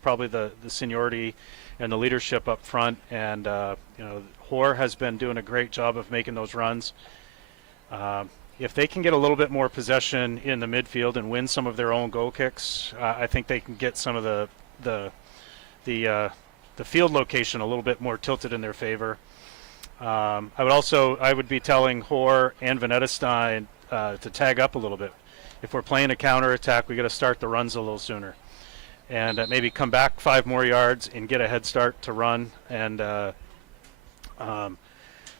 probably the seniority and the leadership up front, and Hoare has been doing a great job of making those runs. If they can get a little bit more possession in the midfield and win some of their own goal kicks, I think they can get some of the field location a little bit more tilted in their favor. I would be telling Hoare and Venetestein to tag up a little bit. If we're playing a counter attack, we got to start the runs a little sooner, and maybe come back 5 more yards and get a head start to run. And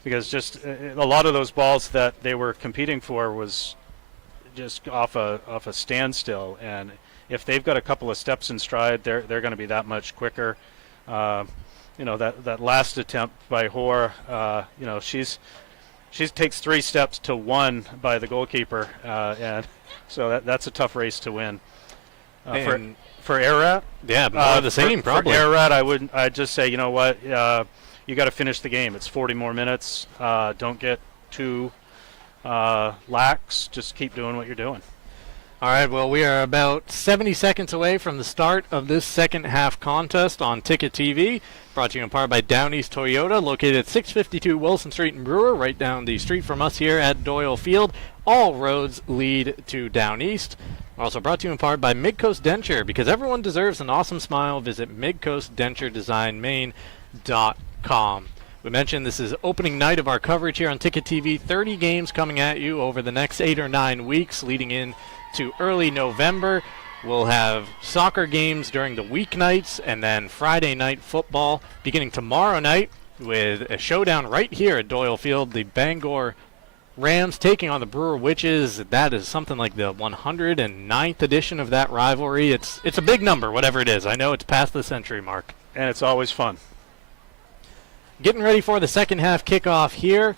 because just a lot of those balls that they were competing for was just off a standstill, and if they've got a couple of steps in stride, they're going to be that much quicker. That last attempt by Hoare, she takes 3 steps to 1 by the goalkeeper, and so that's a tough race to win. For Ararat, yeah, more of the same probably. For Ararat, I'd just say, you know what, you got to finish the game. It's 40 more minutes. Don't get too lax. Just keep doing what you're doing. All right, well, we are about 70 seconds away from the start of this second half contest on Ticket TV, brought to you in part by Down East Toyota, located at 652 Wilson Street in Brewer, right down the street from us here at Doyle Field. All roads lead to Down East. Also brought to you in part by Midcoast Denture, because everyone deserves an awesome smile. Visit midcoastdenturedesignmain.com. We mentioned this is opening night of our coverage here on Ticket TV. 30 games coming at you over the next 8 or 9 weeks leading in to early November. We'll have soccer games during the weeknights, and then Friday night football beginning tomorrow night with a showdown right here at Doyle Field. The Bangor Rams taking on the Brewer Witches. That is something like the 109th edition of that rivalry. It's a big number, whatever it is. I know it's past the century mark. And it's always fun. Getting ready for the second half kickoff here.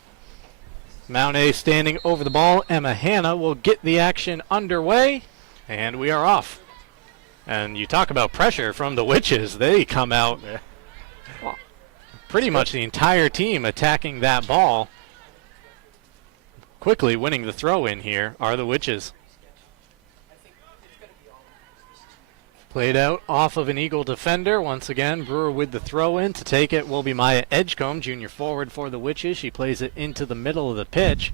Mount A standing over the ball. Emma Hanna will get the action underway, and we are off. And you talk about pressure from the Witches. They come out pretty much the entire team attacking that ball. Quickly winning the throw-in here are the Witches. Played out off of an Eagle defender. Once again, Brewer with the throw-in. To take it will be Maya Edgecombe, junior forward for the Witches. She plays it into the middle of the pitch.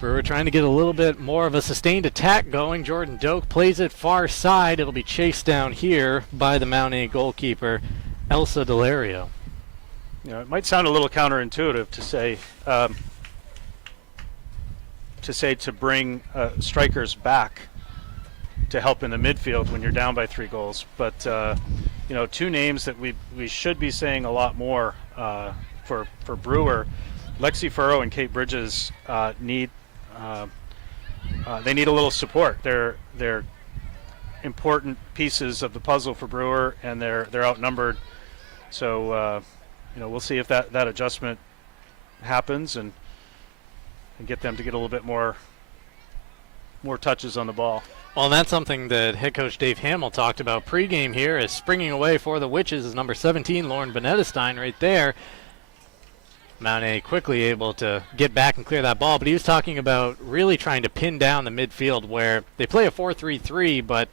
Brewer trying to get a little bit more of a sustained attack going. Jordan Doak plays it far side. It'll be chased down here by the Mount A goalkeeper, Elsa Delario. It might sound a little counterintuitive to bring strikers back to help in the midfield when you're down by 3 goals. But, 2 names that we should be saying a lot more for Brewer. Lexi Furrow and Kate Bridges need a little support. They're important pieces of the puzzle for Brewer, and they're outnumbered. So, we'll see if that adjustment happens and get them to get a little bit more touches on the ball. Well, and that's something that head coach Dave Hamill talked about pregame here, is springing away for the Witches is number 17, Lauren Benedestein, right there. Mount A quickly able to get back and clear that ball, but he was talking about really trying to pin down the midfield where they play a 4-3-3, but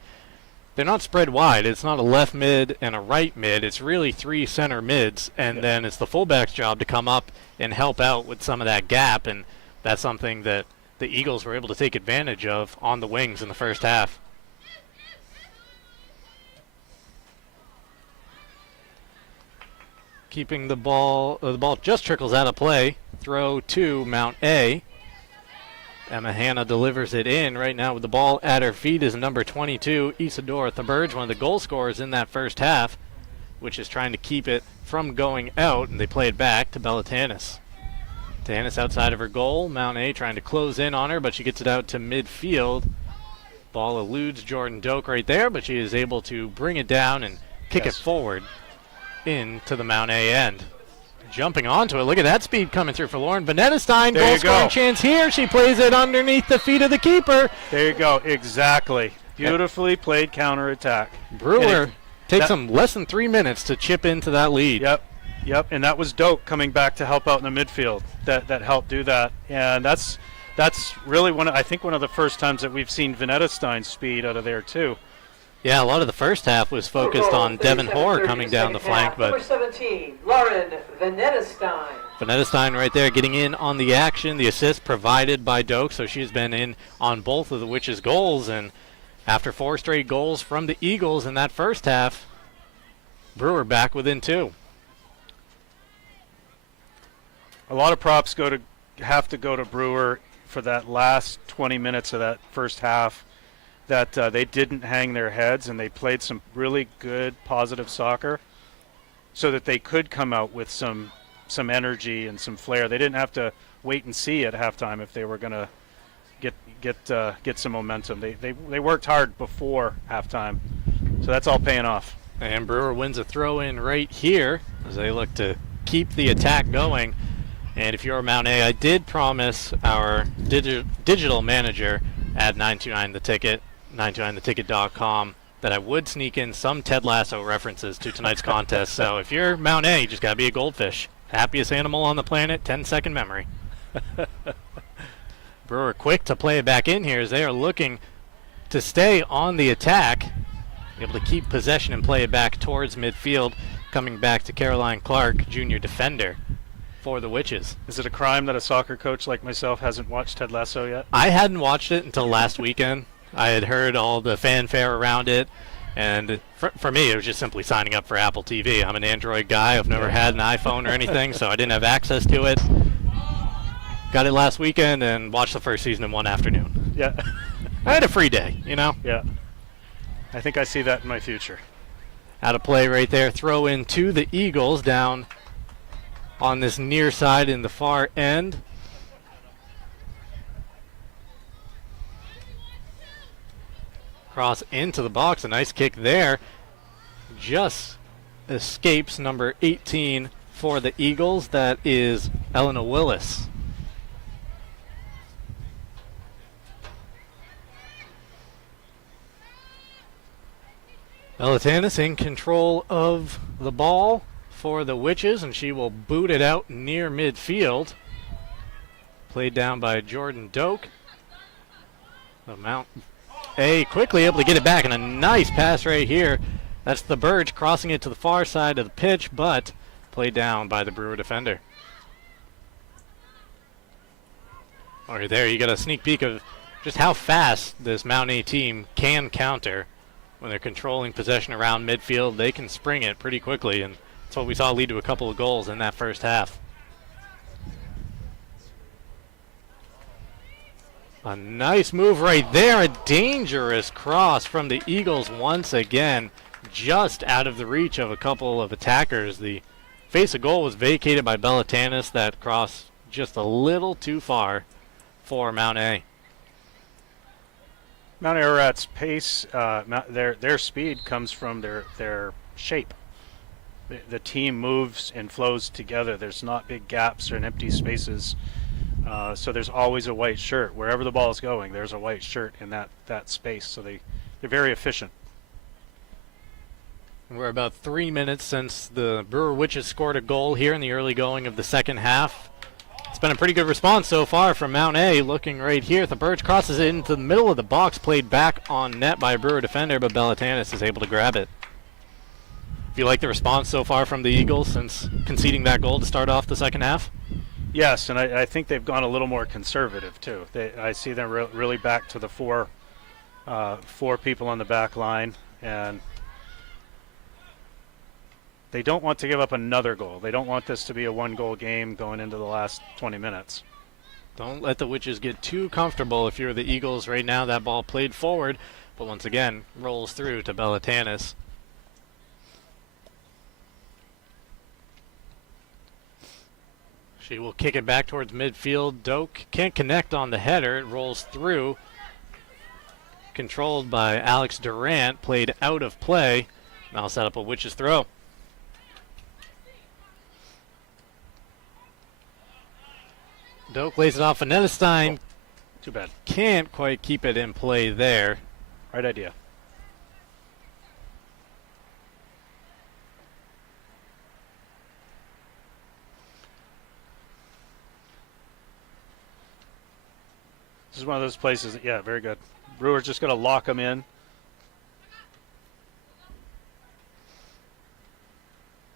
they're not spread wide. It's not a left mid and a right mid. It's really 3 center mids, and then it's the fullback's job to come up and help out with some of that gap, and that's something that the Eagles were able to take advantage of on the wings in the first half. Keeping the ball just trickles out of play. Throw to Mount A. Emma Hanna delivers it in. Right now with the ball at her feet is number 22, Isadora Thaberge, one of the goal scorers in that first half, which is trying to keep it from going out, and they play it back to Bella Tanis. Tanis outside of her goal. Mount A trying to close in on her, but she gets it out to midfield. Ball eludes Jordan Doak right there, but she is able to bring it down and kick it forward into the Mount A end. Jumping onto it. Look at that speed coming through for Lauren Benedestein. Goal scoring chance here. She plays it underneath the feet of the keeper. There you go. Exactly. Beautifully played counterattack. Brewer takes them less than 3 minutes to chip into that lead. Yep. And that was Doak coming back to help out in the midfield that helped do that. And that's really one of the first times that we've seen Benedestein's speed out of there too. Yeah, a lot of the first half was focused on Devin Hoare coming down the flank, but number 17, Lauren Benedestein. Benedestein right there getting in on the action. The assist provided by Doak, so she's been in on both of the Witches' goals. And after 4 straight goals from the Eagles in that first half, Brewer back within 2. A lot of props have to go to Brewer for that last 20 minutes of that first half. That they didn't hang their heads and they played some really good positive soccer so that they could come out with some energy and some flair. They didn't have to wait and see at halftime if they were going to get some momentum. They worked hard before halftime, so that's all paying off. And Brewer wins a throw in right here as they look to keep the attack going. And if you're Mount A, I did promise our digital manager at 929 The Ticket, 929theticket.com, that I would sneak in some Ted Lasso references to tonight's contest. So if you're Mount A, you just got to be a goldfish. Happiest animal on the planet, 10-second memory. Brewer quick to play it back in here as they are looking to stay on the attack, able to keep possession and play it back towards midfield, coming back to Caroline Clark, junior defender for the Witches. Is it a crime that a soccer coach like myself hasn't watched Ted Lasso yet? I hadn't watched it until last weekend. I had heard all the fanfare around it, and for me, it was just simply signing up for Apple TV. I'm an Android guy. I've never had an iPhone or anything, so I didn't have access to it. Got it last weekend and watched the first season in one afternoon. Yeah. I had a free day, you know? Yeah. I think I see that in my future. Out of play right there. Throw in to the Eagles down on this near side in the far end. Cross into the box, a nice kick there. Just escapes number 18 for the Eagles. That is Elena Willis. Bella Tanis in control of the ball for the Witches, and she will boot it out near midfield. Played down by Jordan Doak. The Mount A quickly able to get it back, and a nice pass right here. That's the Burge crossing it to the far side of the pitch, but played down by the Brewer defender. Right there, you got a sneak peek of just how fast this Mount A team can counter. When they're controlling possession around midfield, they can spring it pretty quickly, and that's what we saw lead to a couple of goals in that first half. A nice move right there. A dangerous cross from the Eagles once again, just out of the reach of a couple of attackers. The face of goal was vacated by Bella Tanis. That cross just a little too far for Mount A. Mount Ararat's pace, their speed comes from their shape. The team moves and flows together. There's not big gaps or empty spaces So there's always a white shirt. Wherever the ball is going, there's a white shirt in that space. So they're very efficient. We're about 3 minutes since the Brewer Witches scored a goal here in the early going of the second half. It's been a pretty good response so far from Mount A. Looking right here, the Birch crosses it into the middle of the box, played back on net by a Brewer defender, but Belatanis is able to grab it. Do you like the response so far from the Eagles since conceding that goal to start off the second half? Yes, and I think they've gone a little more conservative too. I see them really back to the four people on the back line, and they don't want to give up another goal. They don't want this to be a one-goal game going into the last 20 minutes. Don't let the Witches get too comfortable. If you're the Eagles right now, that ball played forward, but once again rolls through to Belatanis. She will kick it back towards midfield. Doak can't connect on the header. It rolls through. Controlled by Alex Durant. Played out of play. Now set up a Witches throw. Doak lays it off Vanetestein. Too bad. Can't quite keep it in play there. Right idea. This is one of those places that, yeah, very good. Brewer's just going to lock them in.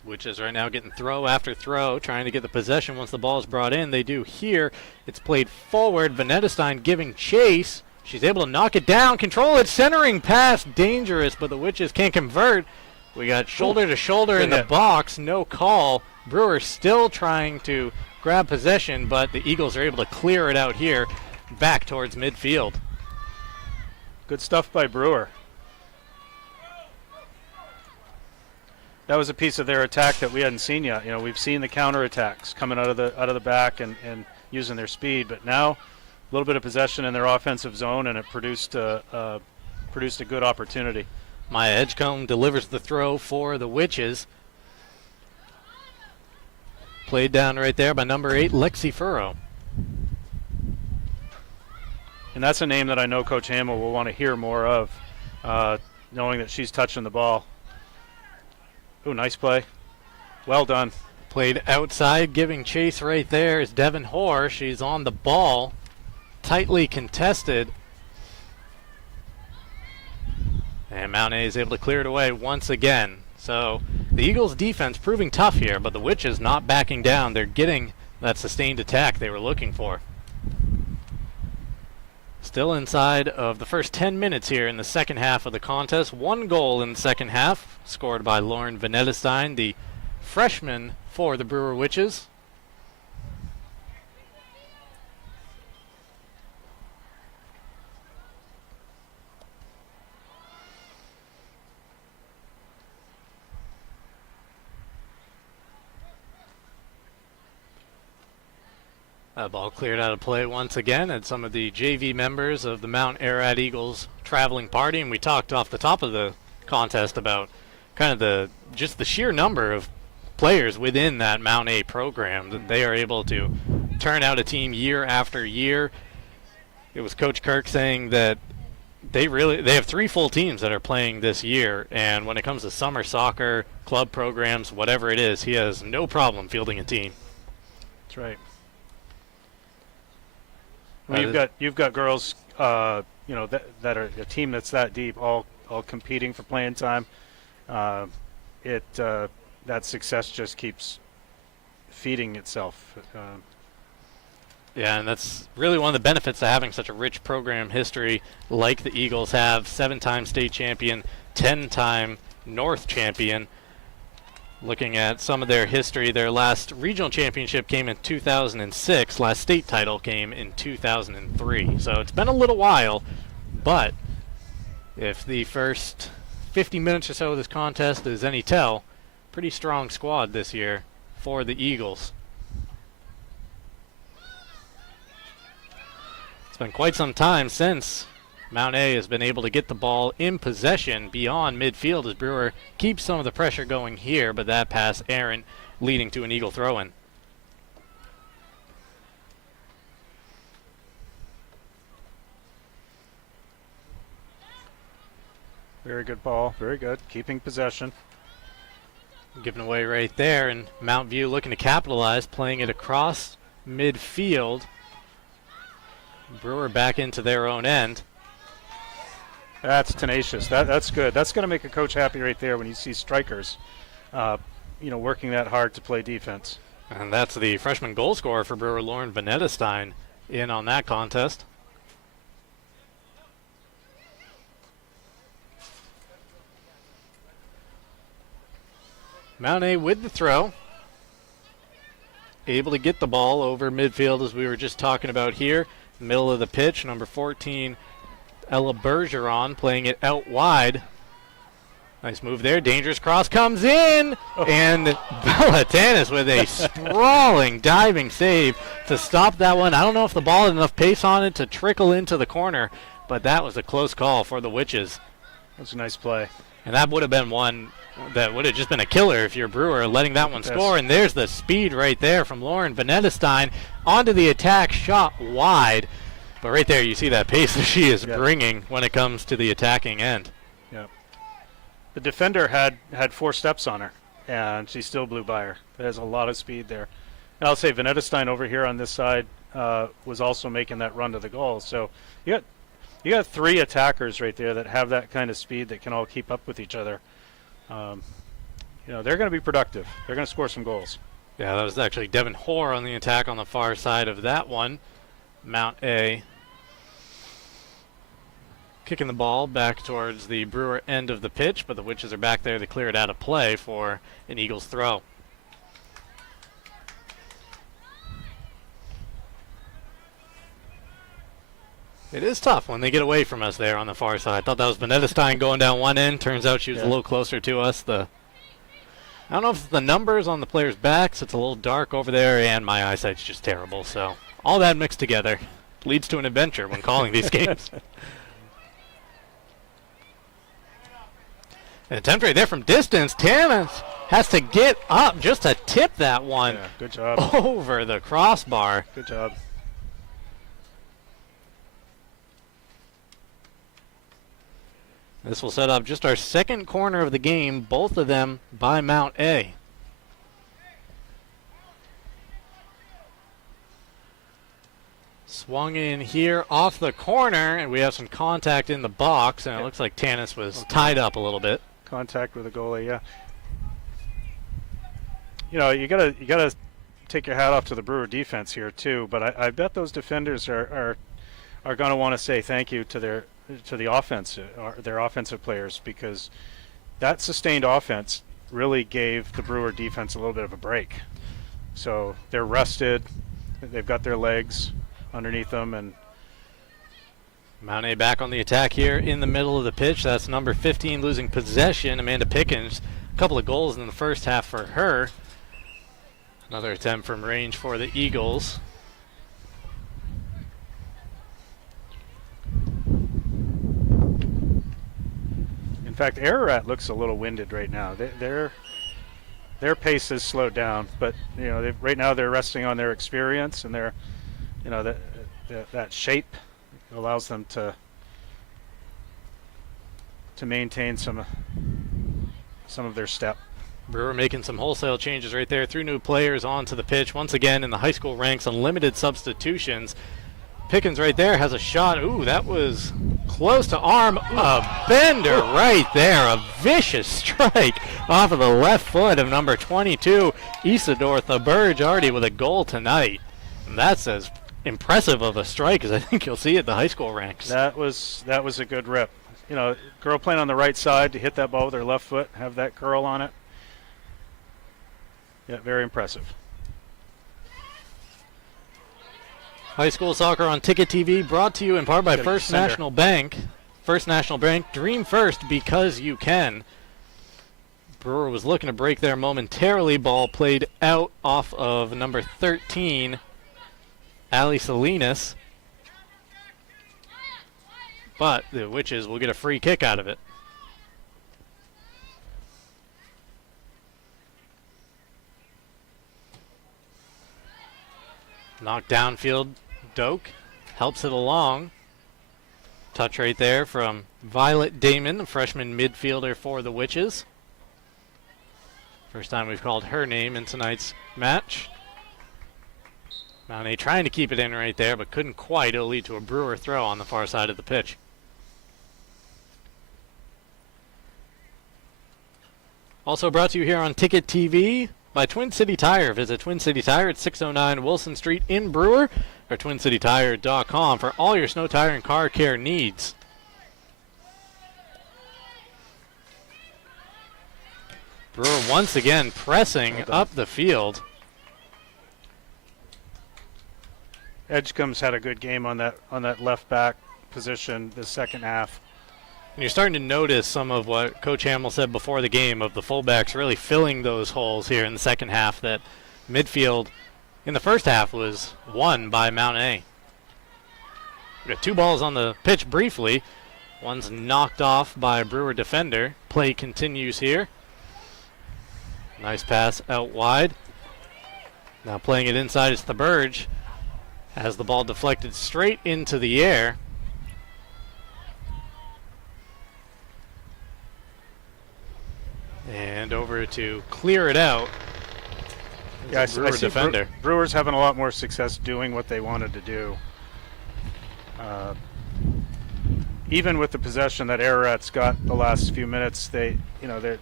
Witches right now getting throw after throw, trying to get the possession once the ball is brought in. They do here. It's played forward. Vanetestein giving chase. She's able to knock it down, control it, centering pass, dangerous, but the Witches can't convert. We got shoulder to shoulder in the box, no call. Brewer still trying to grab possession, but the Eagles are able to clear it out here, back towards midfield. Good stuff by Brewer. That was a piece of their attack that we hadn't seen yet. You know, we've seen the counterattacks coming out of the back and using their speed, but now a little bit of possession in their offensive zone, and it produced a good opportunity. Maya Edgecombe delivers the throw for the Witches. Played down right there by number 8, Lexi Furrow. And that's a name that I know Coach Hamill will want to hear more of, knowing that she's touching the ball. Ooh, nice play. Well done. Played outside, giving chase right there is Devin Hoare. She's on the ball, tightly contested. And Mount A is able to clear it away once again. So the Eagles' defense proving tough here, but the Witches not backing down. They're getting that sustained attack they were looking for. Still inside of the first 10 minutes here in the second half of the contest. 1 goal in the second half, scored by Lauren Vanetestein, the freshman for the Brewer Witches. That ball cleared out of play once again, and some of the JV members of the Mount Ararat Eagles traveling party, and we talked off the top of the contest about kind of just the sheer number of players within that Mount A program that they are able to turn out a team year after year. It was Coach Kirk saying that they have 3 full teams that are playing this year, and when it comes to summer soccer, club programs, whatever it is, he has no problem fielding a team. That's right. Well, you've got girls, that are a team that's that deep, all competing for playing time. That success just keeps feeding itself. Yeah, and that's really one of the benefits of having such a rich program history like the Eagles have. 7-time state champion, 10-time North champion. Looking at some of their history, their last regional championship came in 2006. Last state title came in 2003. So it's been a little while, but if the first 50 minutes or so of this contest is any tell, pretty strong squad this year for the Eagles. It's been quite some time since Mount A has been able to get the ball in possession beyond midfield as Brewer keeps some of the pressure going here, but that pass errant, leading to an Eagle throw-in. Very good ball. Very good. Keeping possession. Given away right there, and Mount View looking to capitalize, playing it across midfield. Brewer back into their own end. That's tenacious. That's good. That's going to make a coach happy right there when you see strikers, working that hard to play defense. And that's the freshman goal scorer for Brewer, Lauren Venetestein, in on that contest. Mount A with the throw. Able to get the ball over midfield as we were just talking about here. Middle of the pitch, number 14, Ella Bergeron playing it out wide. Nice move there. Dangerous cross comes in. Oh. And Bella Tanis with a sprawling diving save to stop that one. I don't know if the ball had enough pace on it to trickle into the corner, but that was a close call for the Witches. That's a nice play. And that would have been one that would have just been a killer if you're Brewer letting that one score. And there's the speed right there from Lauren Venetestein onto the attack, shot wide. But right there you see that pace that she is bringing when it comes to the attacking end. Yep. The defender had 4 steps on her, and she still blew by her. There's a lot of speed there. And I'll say Venetestein over here on this side was also making that run to the goal. So you got 3 attackers right there that have that kind of speed that can all keep up with each other. They're going to be productive. They're going to score some goals. Yeah, that was actually Devin Hoare on the attack on the far side of that one. Mount A kicking the ball back towards the Brewer end of the pitch, but the Witches are back there to clear it out of play for an Eagles throw. It is tough when they get away from us there on the far side. I thought that was Venetestein going down one end. Turns out she was a little closer to us. I don't know if it's the numbers on the players' backs. It's a little dark over there, and my eyesight's just terrible. So all that mixed together leads to an adventure when calling these games. An attempt right there from distance. Tanis has to get up just to tip that one. Yeah, good job. Over the crossbar. Good job. This will set up just our second corner of the game, both of them by Mount A. Swung in here off the corner, and we have some contact in the box, and it looks like Tanis was tied up a little bit. Contact with the goalie, yeah. You gotta take your hat off to the Brewer defense here too. But I bet those defenders are going to want to say thank you to the offense, their offensive players, because that sustained offense really gave the Brewer defense a little bit of a break. So they're rested, they've got their legs underneath them, and Mount A back on the attack here in the middle of the pitch. That's number 15 losing possession, Amanda Pickens. A couple of goals in the first half for her. Another attempt from range for the Eagles. in fact, Ararat looks a little winded right now. Their pace has slowed down, but right now they're resting on their experience and their, that shape allows them to maintain some of their step. Brewer making some wholesale changes right there. 3 new players onto the pitch. Once again, in the high school ranks, unlimited substitutions. Pickens right there has a shot. Ooh, that was close to arm. A bender right there. A vicious strike off of the left foot of number 22, Isidore Thaberge, already with a goal tonight. And that's as impressive of a strike as I think you'll see at the high school ranks. That was a good rip. Girl playing on the right side to hit that ball with her left foot, have that curl on it. Yeah, very impressive. High school soccer on Ticket TV, brought to you in part by First National Bank. First National Bank, dream first because you can. Brewer was looking to break there momentarily. Ball played out off of number 13, Ali Salinas. But the Witches will get a free kick out of it. Knocked downfield, Doak helps it along. Touch right there from Violet Damon, a freshman midfielder for the Witches. First time we've called her name in tonight's match. Mount A trying to keep it in right there, but couldn't quite. It'll lead to a Brewer throw on the far side of the pitch. Also brought to you here on Ticket TV by Twin City Tire. Visit Twin City Tire at 609 Wilson Street in Brewer or twincitytire.com for all your snow tire and car care needs. Brewer once again pressing up the field. Edgecombe's had a good game on that left back position this second half. And you're starting to notice some of what Coach Hamill said before the game of the fullbacks really filling those holes here in the second half. That midfield in the first half was won by Mount A. We got 2 balls on the pitch briefly. One's knocked off by a Brewer defender. Play continues here. Nice pass out wide. Now playing it inside is Thaberge. Has the ball deflected straight into the air. And over to clear it out. Yeah, I Brewer see defender. Brewers having a lot more success doing what they wanted to do. Even with the possession that Ararat's got the last few minutes, they're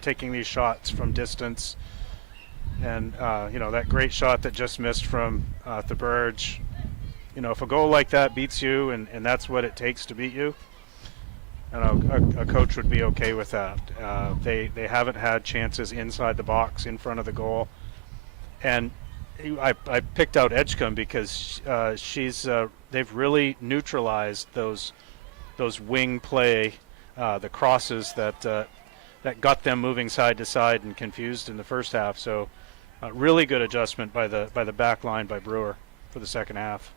taking these shots from distance. And that great shot that just missed from Thaberge. If a goal like that beats you, and that's what it takes to beat you, a coach would be okay with that. They haven't had chances inside the box, in front of the goal. And I picked out Edgecombe because they've really neutralized those wing play, the crosses that got them moving side to side and confused in the first half. So really good adjustment by the back line by Brewer for the second half.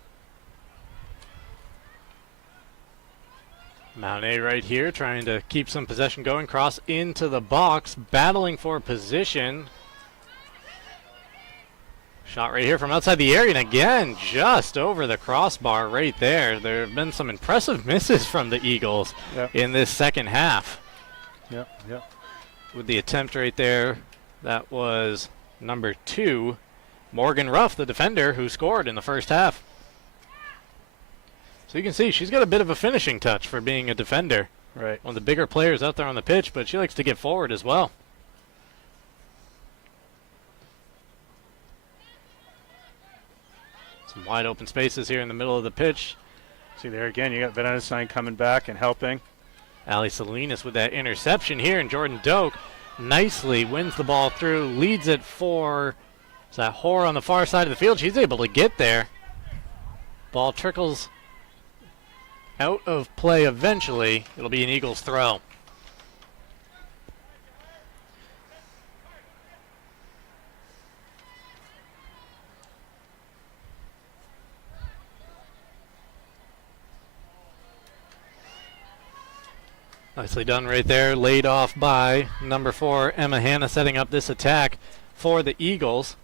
Mount A right here trying to keep some possession going. Cross into the box, battling for position. Shot right here from outside the area, and again, just over the crossbar right there. There have been some impressive misses from the Eagles in this second half. Yep. With the attempt right there, that was number 2, Morgan Ruff, the defender, who scored in the first half. So you can see she's got a bit of a finishing touch for being a defender. Right. One of the bigger players out there on the pitch, but she likes to get forward as well. Some wide open spaces here in the middle of the pitch. See there again, you got Venenstein coming back and helping. Ali Salinas with that interception here, and Jordan Doak nicely wins the ball through, leads it for Hoare on the far side of the field. She's able to get there. Ball trickles out of play eventually. It'll be an Eagles throw. Nicely done right there, laid off by number 4, Emma Hanna, setting up this attack for the Eagles.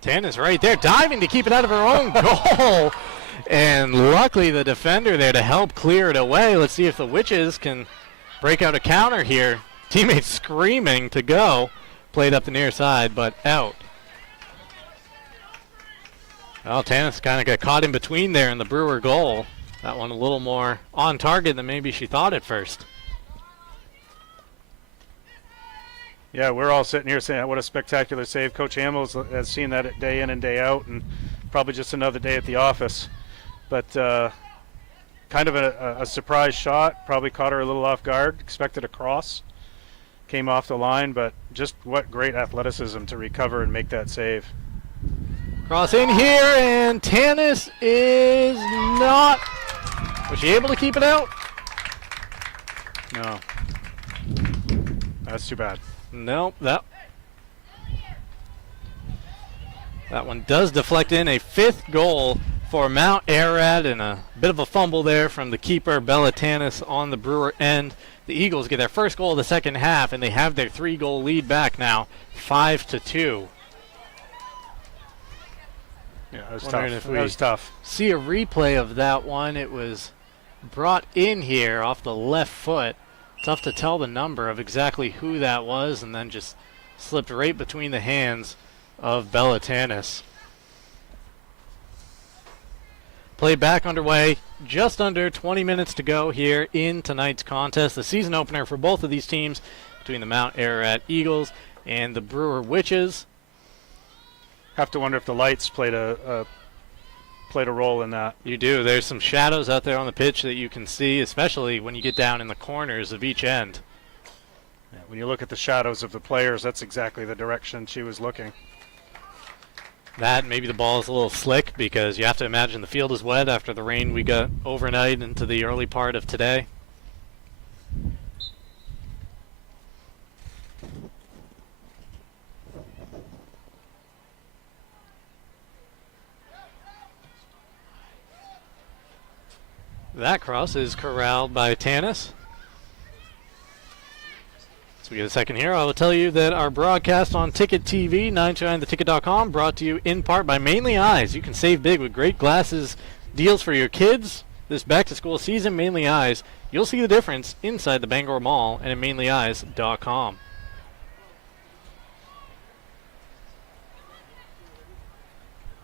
Tannis right there, diving to keep it out of her own goal. And luckily the defender there to help clear it away. Let's see if the Witches can break out a counter here. Teammates screaming to go. Played up the near side, but out. Well, Tannis kind of got caught in between there in the Brewer goal. That one a little more on target than maybe she thought at first. Yeah, we're all sitting here saying what a spectacular save. Coach Hamill has seen that day in and day out, and probably just another day at the office. But kind of a surprise shot. Probably caught her a little off guard. Expected a cross. Came off the line, but just what great athleticism to recover and make that save. Cross in here, and Tannis is not. Was she able to keep it out? No. That's too bad. Nope, that one does deflect in. A 5th goal for Mount Ararat, and a bit of a fumble there from the keeper, Bella Tannis, on the Brewer end. the Eagles get their first goal of the second half, and they have their 3-goal lead back now, 5-2. Yeah, that was Wondering tough. if we That was tough. see a replay of that one. It was brought in here off the left foot. Tough to tell the number of exactly who that was, and then just slipped right between the hands of Belatanis. Play back underway. Just under 20 minutes to go here in tonight's contest. The season opener for both of these teams between the Mount Ararat Eagles and the Brewer Witches. Have to wonder if the lights played a role in that. You do. There's some shadows out there on the pitch that you can see, especially when you get down in the corners of each end. Yeah, when you look at the shadows of the players, that's exactly the direction she was looking. That, maybe the ball is a little slick because you have to imagine the field is wet after the rain we got overnight into the early part of today. That cross is corralled by Tanis. So we get a second here. I will tell you that our broadcast on Ticket TV, 929theticket.com, brought to you in part by Mainly Eyes. You can save big with great glasses deals for your kids this back-to-school season. Mainly Eyes. You'll see the difference inside the Bangor Mall and at mainlyeyes.com.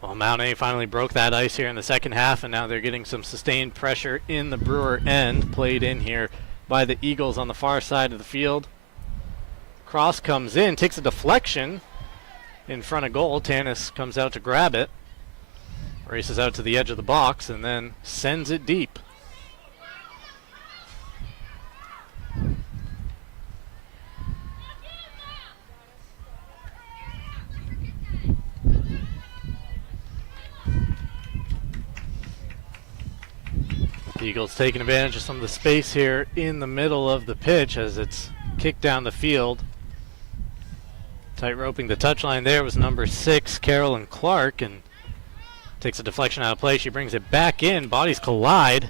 Well, Mount A finally broke that ice here in the second half, and now they're getting some sustained pressure in the Brewer end, played in here by the Eagles on the far side of the field. Cross comes in, takes a deflection in front of goal. Tanis comes out to grab it, races out to the edge of the box, and then sends it deep. The Eagles taking advantage of some of the space here in the middle of the pitch as it's kicked down the field. Tight roping the touchline there was number 6, Carolyn Clark, and takes a deflection out of play. She brings it back in. Bodies collide.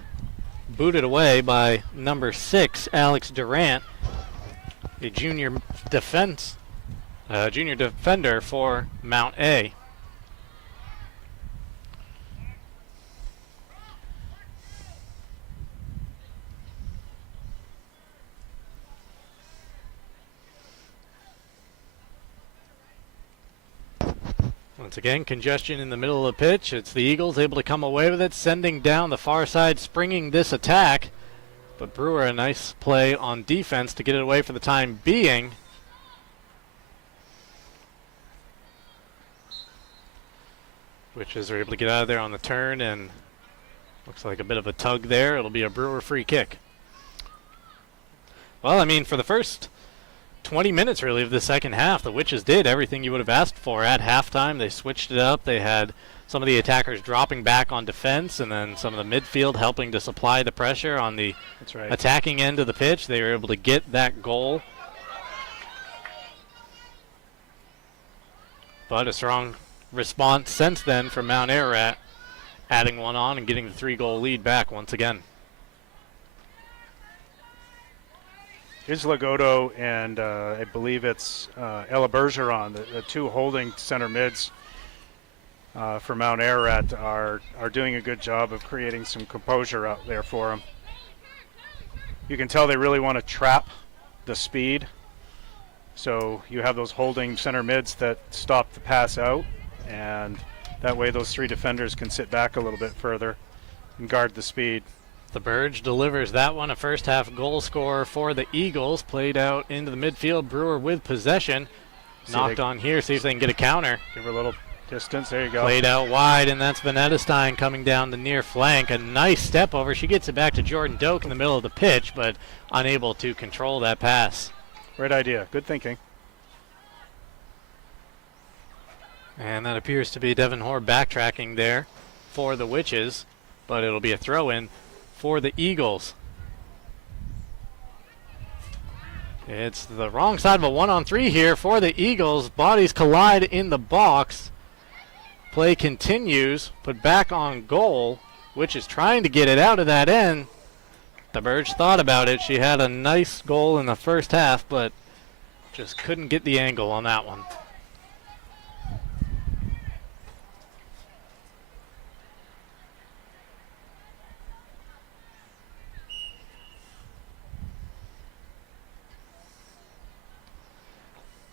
Booted away by number 6, Alex Durant, a junior defender for Mount A. Once again, congestion in the middle of the pitch. It's the Eagles able to come away with it, sending down the far side, springing this attack. But Brewer, a nice play on defense to get it away for the time being. Witches are able to get out of there on the turn, and looks like a bit of a tug there. It'll be a Brewer free kick. Well, I mean, for the first 20 minutes really of the second half, the Witches did everything you would have asked for at halftime. They switched it up. They had some of the attackers dropping back on defense, and then some of the midfield helping to supply the pressure on the attacking end of the pitch. They were able to get that goal. But a strong response since then from Mount Ararat, adding one on and getting the 3-goal lead back once again. Here's Lagoto and I believe it's Ella Bergeron, the two holding center mids for Mount Ararat are doing a good job of creating some composure out there for them. You can tell they really want to trap the speed. So you have those holding center mids that stop the pass out, and that way those 3 defenders can sit back a little bit further and guard the speed. The Burge delivers that one, a first half goal scorer for the Eagles, played out into the midfield. Brewer with possession, knocked on here, see if they can get a counter. Give her a little distance, there you go. Played out wide, and that's Vanetta Stein coming down the near flank. A nice step over, she gets it back to Jordan Doak in the middle of the pitch, but unable to control that pass. Great idea, good thinking. And that appears to be Devin Hoare backtracking there for the Witches, but it'll be a throw-in for the Eagles. It's the wrong side of a 1-on-3 here for the Eagles. Bodies collide in the box. Play continues, put back on goal, which is trying to get it out of that end. The Burge thought about it. She had a nice goal in the first half, but just couldn't get the angle on that one.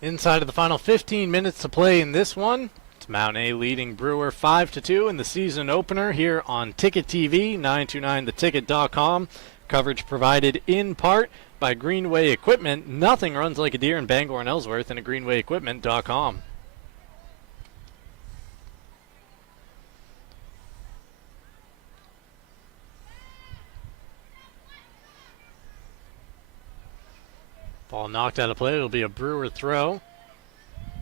Inside of the final 15 minutes to play in this one. It's Mount A leading Brewer 5-2 in the season opener here on Ticket TV, 929theticket.com. Coverage provided in part by Greenway Equipment. Nothing runs like a deer in Bangor and Ellsworth, and at greenwayequipment.com. Ball knocked out of play. It'll be a Brewer throw.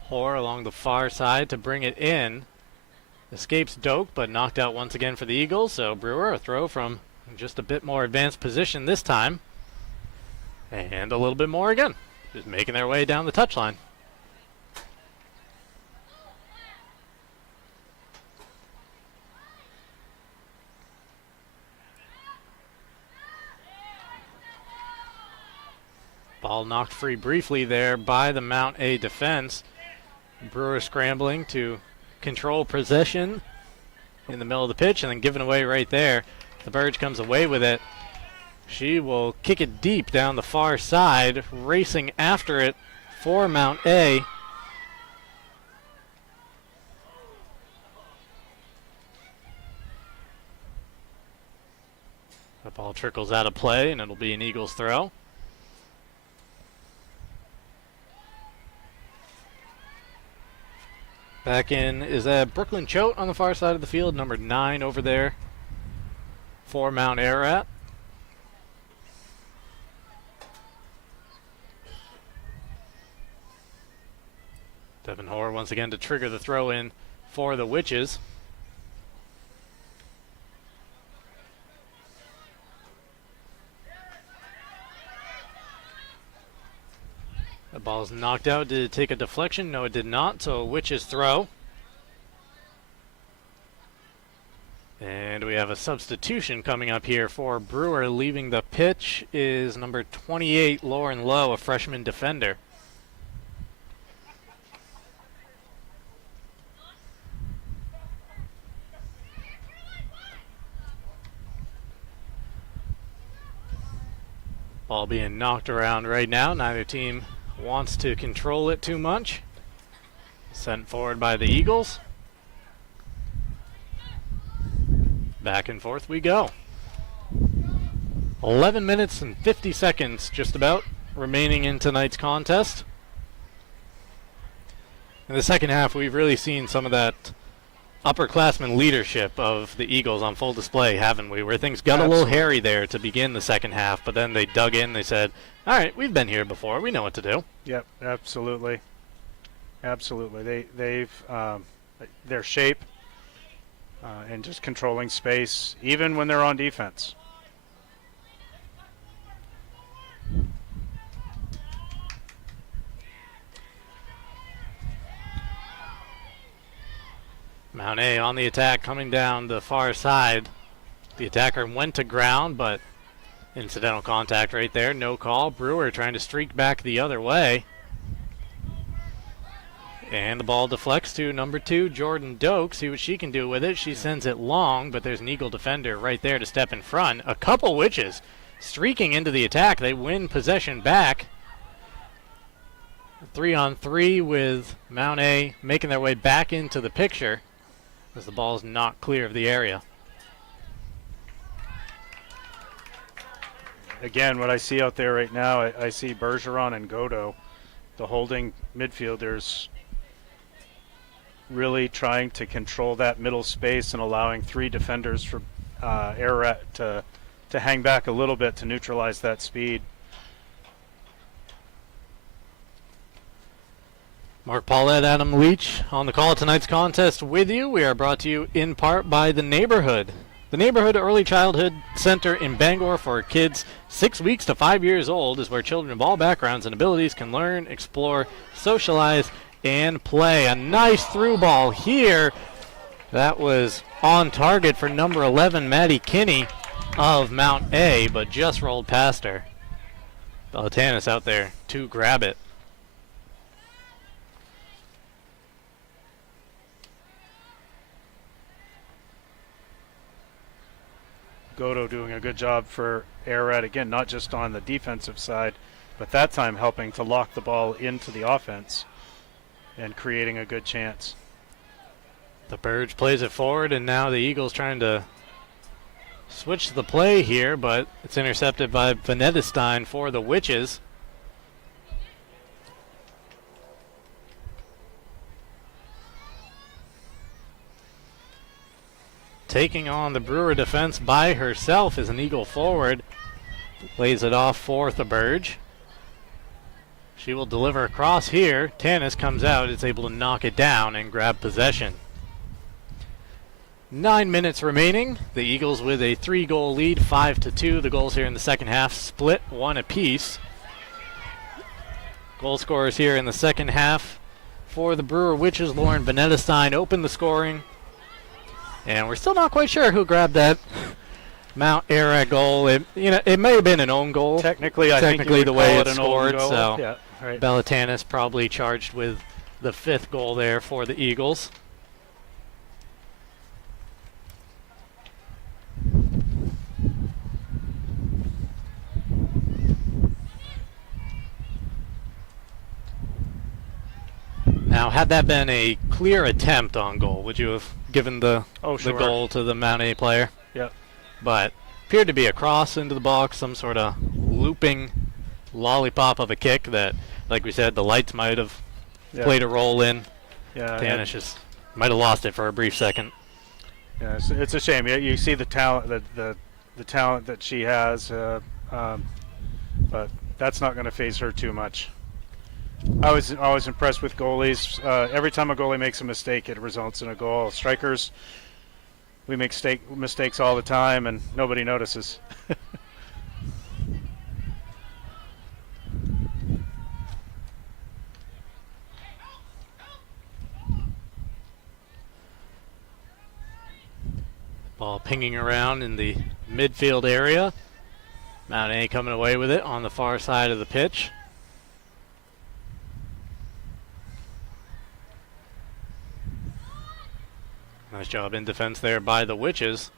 Hoare along the far side to bring it in. Escapes Doak, but knocked out once again for the Eagles. So Brewer, a throw from just a bit more advanced position this time. And a little bit more again. Just making their way down the touchline. Ball knocked free briefly there by the Mount A defense. Brewer scrambling to control possession in the middle of the pitch and then given away right there. The Burge comes away with it. She will kick it deep down the far side, racing after it for Mount A. The ball trickles out of play and it'll be an Eagles throw. Back in is Brooklyn Choate on the far side of the field, number 9 over there for Mount Ararat. Devin Hoare once again to trigger the throw in for the Witches. The ball's knocked out. Did it take a deflection? No, it did not. So Witches throw. And we have a substitution coming up here for Brewer. Leaving the pitch is number 28, Lauren Lowe, a freshman defender. Ball being knocked around right now. Neither team wants to control it too much. Sent forward by the Eagles. Back and forth we go. 11 minutes and 50 seconds just about remaining in tonight's contest. In the second half, we've really seen some of that upperclassmen leadership of the Eagles on full display, haven't we? Where things got a little hairy there to begin the second half, but then they dug in. They said, all right, we've been here before. We know what to do. Yep, absolutely. Absolutely. They've their shape and just controlling space, even when they're on defense. Mount A on the attack, coming down the far side. The attacker went to ground, but incidental contact right there. No call. Brewer trying to streak back the other way. And the ball deflects to number 2, Jordan Doak. See what she can do with it. She sends it long, but there's an Eagle defender right there to step in front. A couple Witches streaking into the attack. They win possession back. 3-on-3 with Mount A making their way back into the picture as the ball is not clear of the area. Again, what I see out there right now, I see Bergeron and Godot, the holding midfielders, really trying to control that middle space and allowing 3 defenders for Ararat to hang back a little bit to neutralize that speed. Mark Paulette, Adam Leach on the call of tonight's contest with you. We are brought to you in part by The Neighborhood. The Neighborhood Early Childhood Center in Bangor for kids 6 weeks to 5 years old is where children of all backgrounds and abilities can learn, explore, socialize, and play. A nice through ball here. That was on target for number 11, Maddie Kinney. of Mount A, but just rolled past her. Belatanis out there to grab it. Godo doing a good job for Ararat, again, not just on the defensive side, but that time helping to lock the ball into the offense and creating a good chance. The Burge plays it forward, and now the Eagles trying to switch the play here, but it's intercepted by Venedestein for the Witches. Taking on the Brewer defense by herself is an Eagle forward. Lays it off for the Burge. She will deliver across here. Tanis comes out, is able to knock it down and grab possession. 9 minutes remaining. The Eagles with a 3-goal lead, 5-2. The goals here in the second half split 1 apiece. Goal scorers here in the second half for the Brewer Witches. Lauren Venedestein opened the scoring. And we're still not quite sure who grabbed that Mount Ararat goal. It may have been an own goal. Technically, I think you would the call way it it's an own scored. goal. So Yeah, right. Belatanis probably charged with the 5th goal there for the Eagles. Now, had that been a clear attempt on goal, would you have given the goal to the Mount A player? Yep. But appeared to be a cross into the box, some sort of looping lollipop of a kick that, like we said, the lights might have played a role in. Yeah. Tanis just might have lost it for a brief second. Yeah, it's a shame. You see the talent, the talent that she has, but that's not going to phase her too much. I was always impressed with goalies. Every time a goalie makes a mistake, it results in a goal. Strikers, we make mistakes all the time, and nobody notices. Ball pinging around in the midfield area. Mount A coming away with it on the far side of the pitch. Nice job in defense there by the Witches.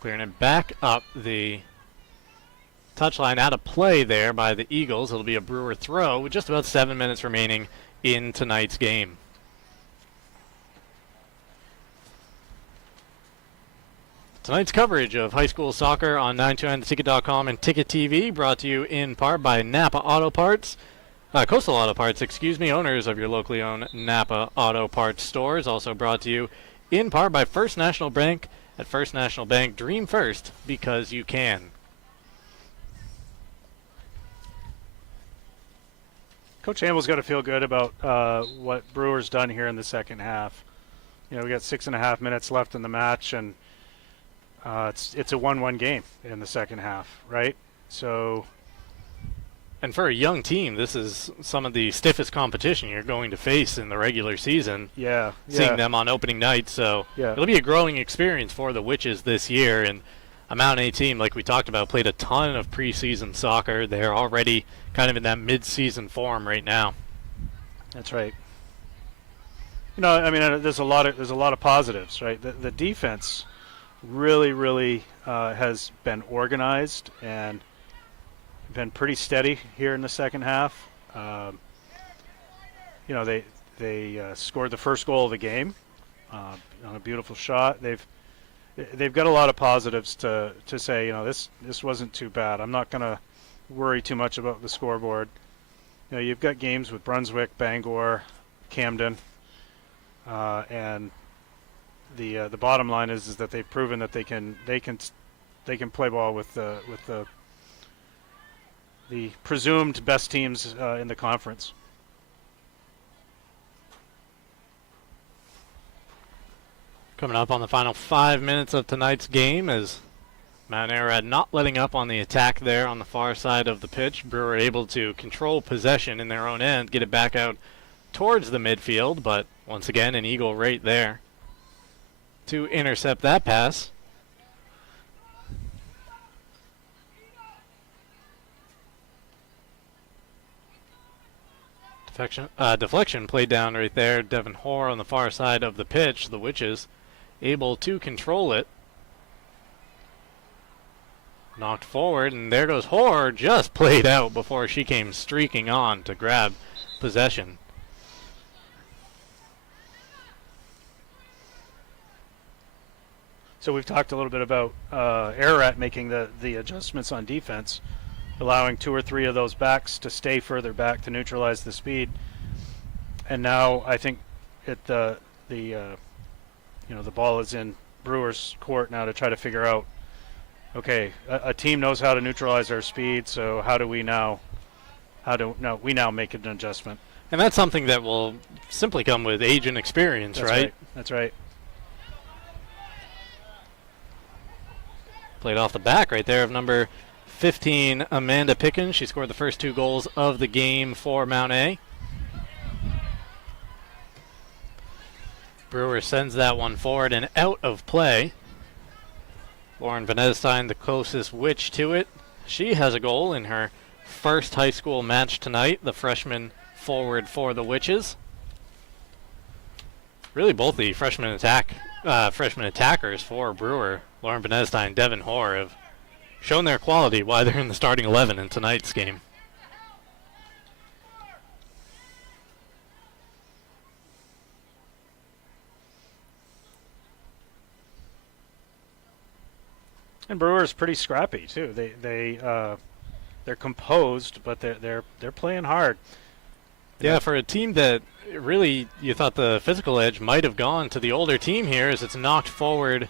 Clearing it back up the touchline, out of play there by the Eagles. It'll be a Brewer throw with just about 7 minutes remaining in tonight's game. Tonight's coverage of high school soccer on 929theticket.com and Ticket TV, brought to you in part by Napa Auto Parts. Coastal Auto Parts, owners of your locally owned Napa Auto Parts stores. Also brought to you in part by First National Bank. At First National Bank, dream first because you can. Coach Hamill's got to feel good about what Brewer's done here in the second half. You know, we got 6.5 minutes left in the match, and it's a 1-1 game in the second half, right? So. And for a young team, this is some of the stiffest competition you're going to face in the regular season. Yeah. Seeing them on opening night, so it'll be a growing experience for the Witches this year. And a Mount A team, like we talked about, played a ton of preseason soccer. They're already kind of in that mid-season form right now. That's right. You know, I mean, there's a lot of positives, right? The defense really has been organized and been pretty steady here in the second half. You know, they scored the first goal of the game on a beautiful shot. They've got a lot of positives to say. You know, this wasn't too bad. I'm not going to worry too much about the scoreboard. You know, you've got games with Brunswick, Bangor, Camden, and the bottom line is that they've proven that they can play ball with the presumed best teams in the conference. Coming up on the final 5 minutes of tonight's game as Mount Ararat not letting up on the attack there on the far side of the pitch. Brewer able to control possession in their own end, get it back out towards the midfield, but once again an Eagle right there to intercept that pass. Deflection played down right there. Devin Hoare on the far side of the pitch. The Witches able to control it. Knocked forward, and there goes Hoare. Just played out before she came streaking on to grab possession. So we've talked a little bit about Ararat making the adjustments on defense, allowing 2 or 3 of those backs to stay further back to neutralize the speed. And now I think the ball is in Brewers' court now to try to figure out, okay, a team knows how to neutralize our speed, so we now make an adjustment. And that's something that will simply come with age and experience, right? That's right. Played off the back right there of number 15, Amanda Pickens. She scored the first 2 goals of the game for Mount A. Brewer sends that one forward and out of play. Lauren Venedestein, the closest witch to it. She has a goal in her first high school match tonight, the freshman forward for the Witches. Really both the freshman attackers for Brewer, Lauren Venedestein and Devin Hoare, have shown their quality why they're in the starting 11 in tonight's game. And Brewer's pretty scrappy too. They're composed, but they're playing hard. Yeah, for a team that really you thought the physical edge might have gone to the older team here, as it's knocked forward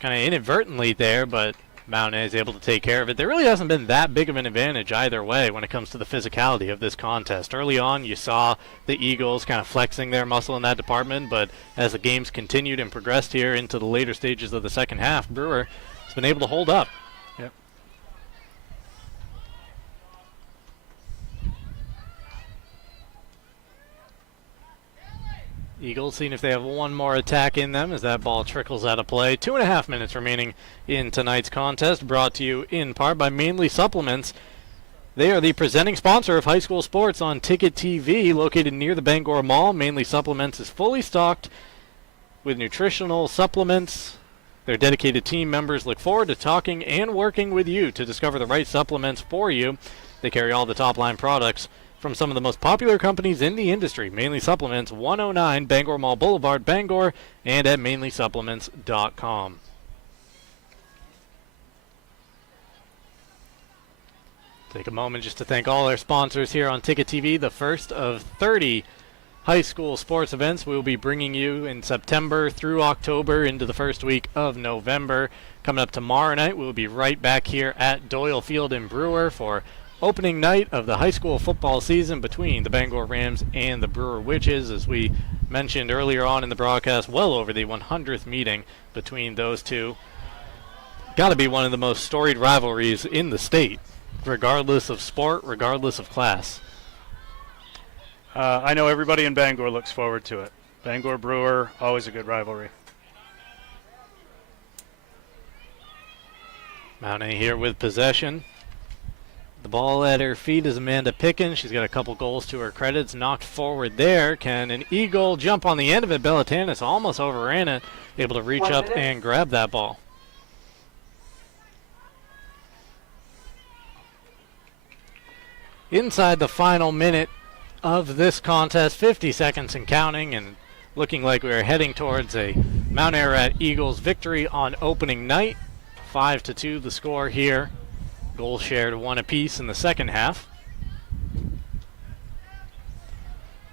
kind of inadvertently there, but Mount A is able to take care of it. There really hasn't been that big of an advantage either way when it comes to the physicality of this contest. Early on, you saw the Eagles kind of flexing their muscle in that department, but as the games continued and progressed here into the later stages of the second half, Brewer has been able to hold up. Yep. Eagles seeing if they have one more attack in them as that ball trickles out of play. 2.5 minutes remaining in tonight's contest, brought to you in part by Mainly Supplements. They are the presenting sponsor of high school sports on Ticket TV, located near the Bangor Mall. Mainly Supplements is fully stocked with nutritional supplements. Their dedicated team members look forward to talking and working with you to discover the right supplements for you. They carry all the top-line products from some of the most popular companies in the industry. Mainly Supplements, 109 Bangor Mall Boulevard, Bangor, and at mainlysupplements.com. Take a moment just to thank all our sponsors here on Ticket TV, the first of 30 high school sports events we will be bringing you in September through October into the first week of November. Coming up tomorrow night, we'll be right back here at Doyle Field in Brewer for opening night of the high school football season between the Bangor Rams and the Brewer Witches. As we mentioned earlier on in the broadcast, well over the 100th meeting between those two. Got to be one of the most storied rivalries in the state, regardless of sport, regardless of class. I know everybody in Bangor looks forward to it. Bangor Brewer, always a good rivalry. Mount A here with possession. The ball at her feet is Amanda Pickens. She's got a couple goals to her credit. It's knocked forward there. Can an Eagle jump on the end of it? Belatanis almost overran it, able to reach up and grab that ball. Inside the final minute of this contest, 50 seconds and counting, and looking like we are heading towards a Mount Ararat Eagles victory on opening night. 5-2 the score here. Goals shared 1 apiece in the second half.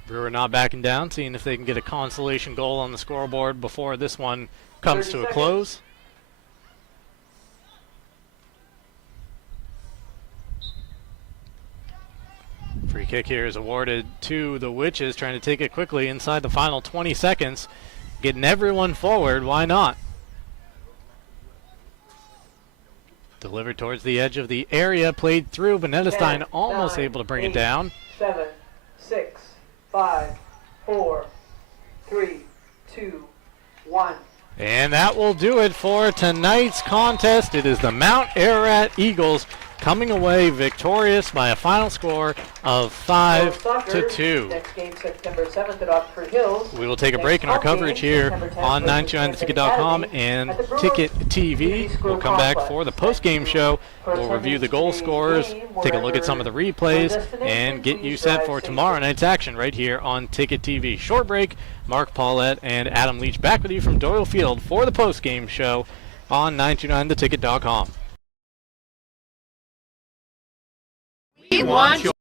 Brewer not backing down, seeing if they can get a consolation goal on the scoreboard before this one comes to a close. Free kick here is awarded to the Witches, trying to take it quickly inside the final 20 seconds. Getting everyone forward, why not? Delivered towards the edge of the area, played through. Venedestein almost able to bring it down. 7, 6, 5, 4, 3, 2, 1. And that will do it for tonight's contest. It is the Mount Ararat Eagles coming away victorious by a final score of 5-2. Next game September 7th at Oxford Hills. We will take a break in our coverage here on 929theticket.com and Ticket TV. We'll come back for the post-game show. We'll review the goal scorers, take a look at some of the replays, and get you set for tomorrow night's action right here on Ticket TV. Short break. Mark Paulette and Adam Leach back with you from Doyle Field for the post-game show on 929theticket.com. We want your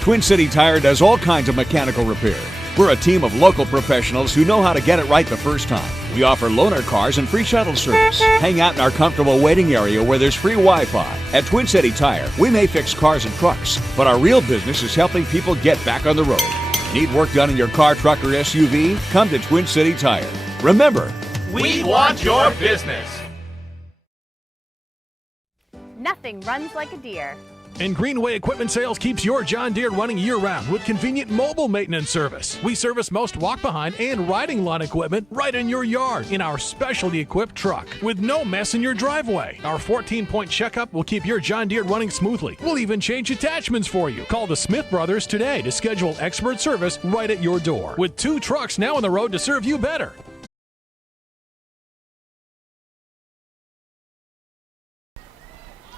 Twin City Tire does all kinds of mechanical repair. We're a team of local professionals who know how to get it right the first time. We offer loaner cars and free shuttle service. Hang out in our comfortable waiting area where there's free Wi-Fi. At Twin City Tire, we may fix cars and trucks, but our real business is helping people get back on the road. Need work done in your car, truck, or SUV? Come to Twin City Tire. Remember, we want your business. Nothing runs like a deer. And Greenway Equipment Sales keeps your John Deere running year-round with convenient mobile maintenance service. We service most walk-behind and riding lawn equipment right in your yard in our specialty-equipped truck with no mess in your driveway. Our 14-point checkup will keep your John Deere running smoothly. We'll even change attachments for you. Call the Smith Brothers today to schedule expert service right at your door. With 2 trucks now on the road to serve you better.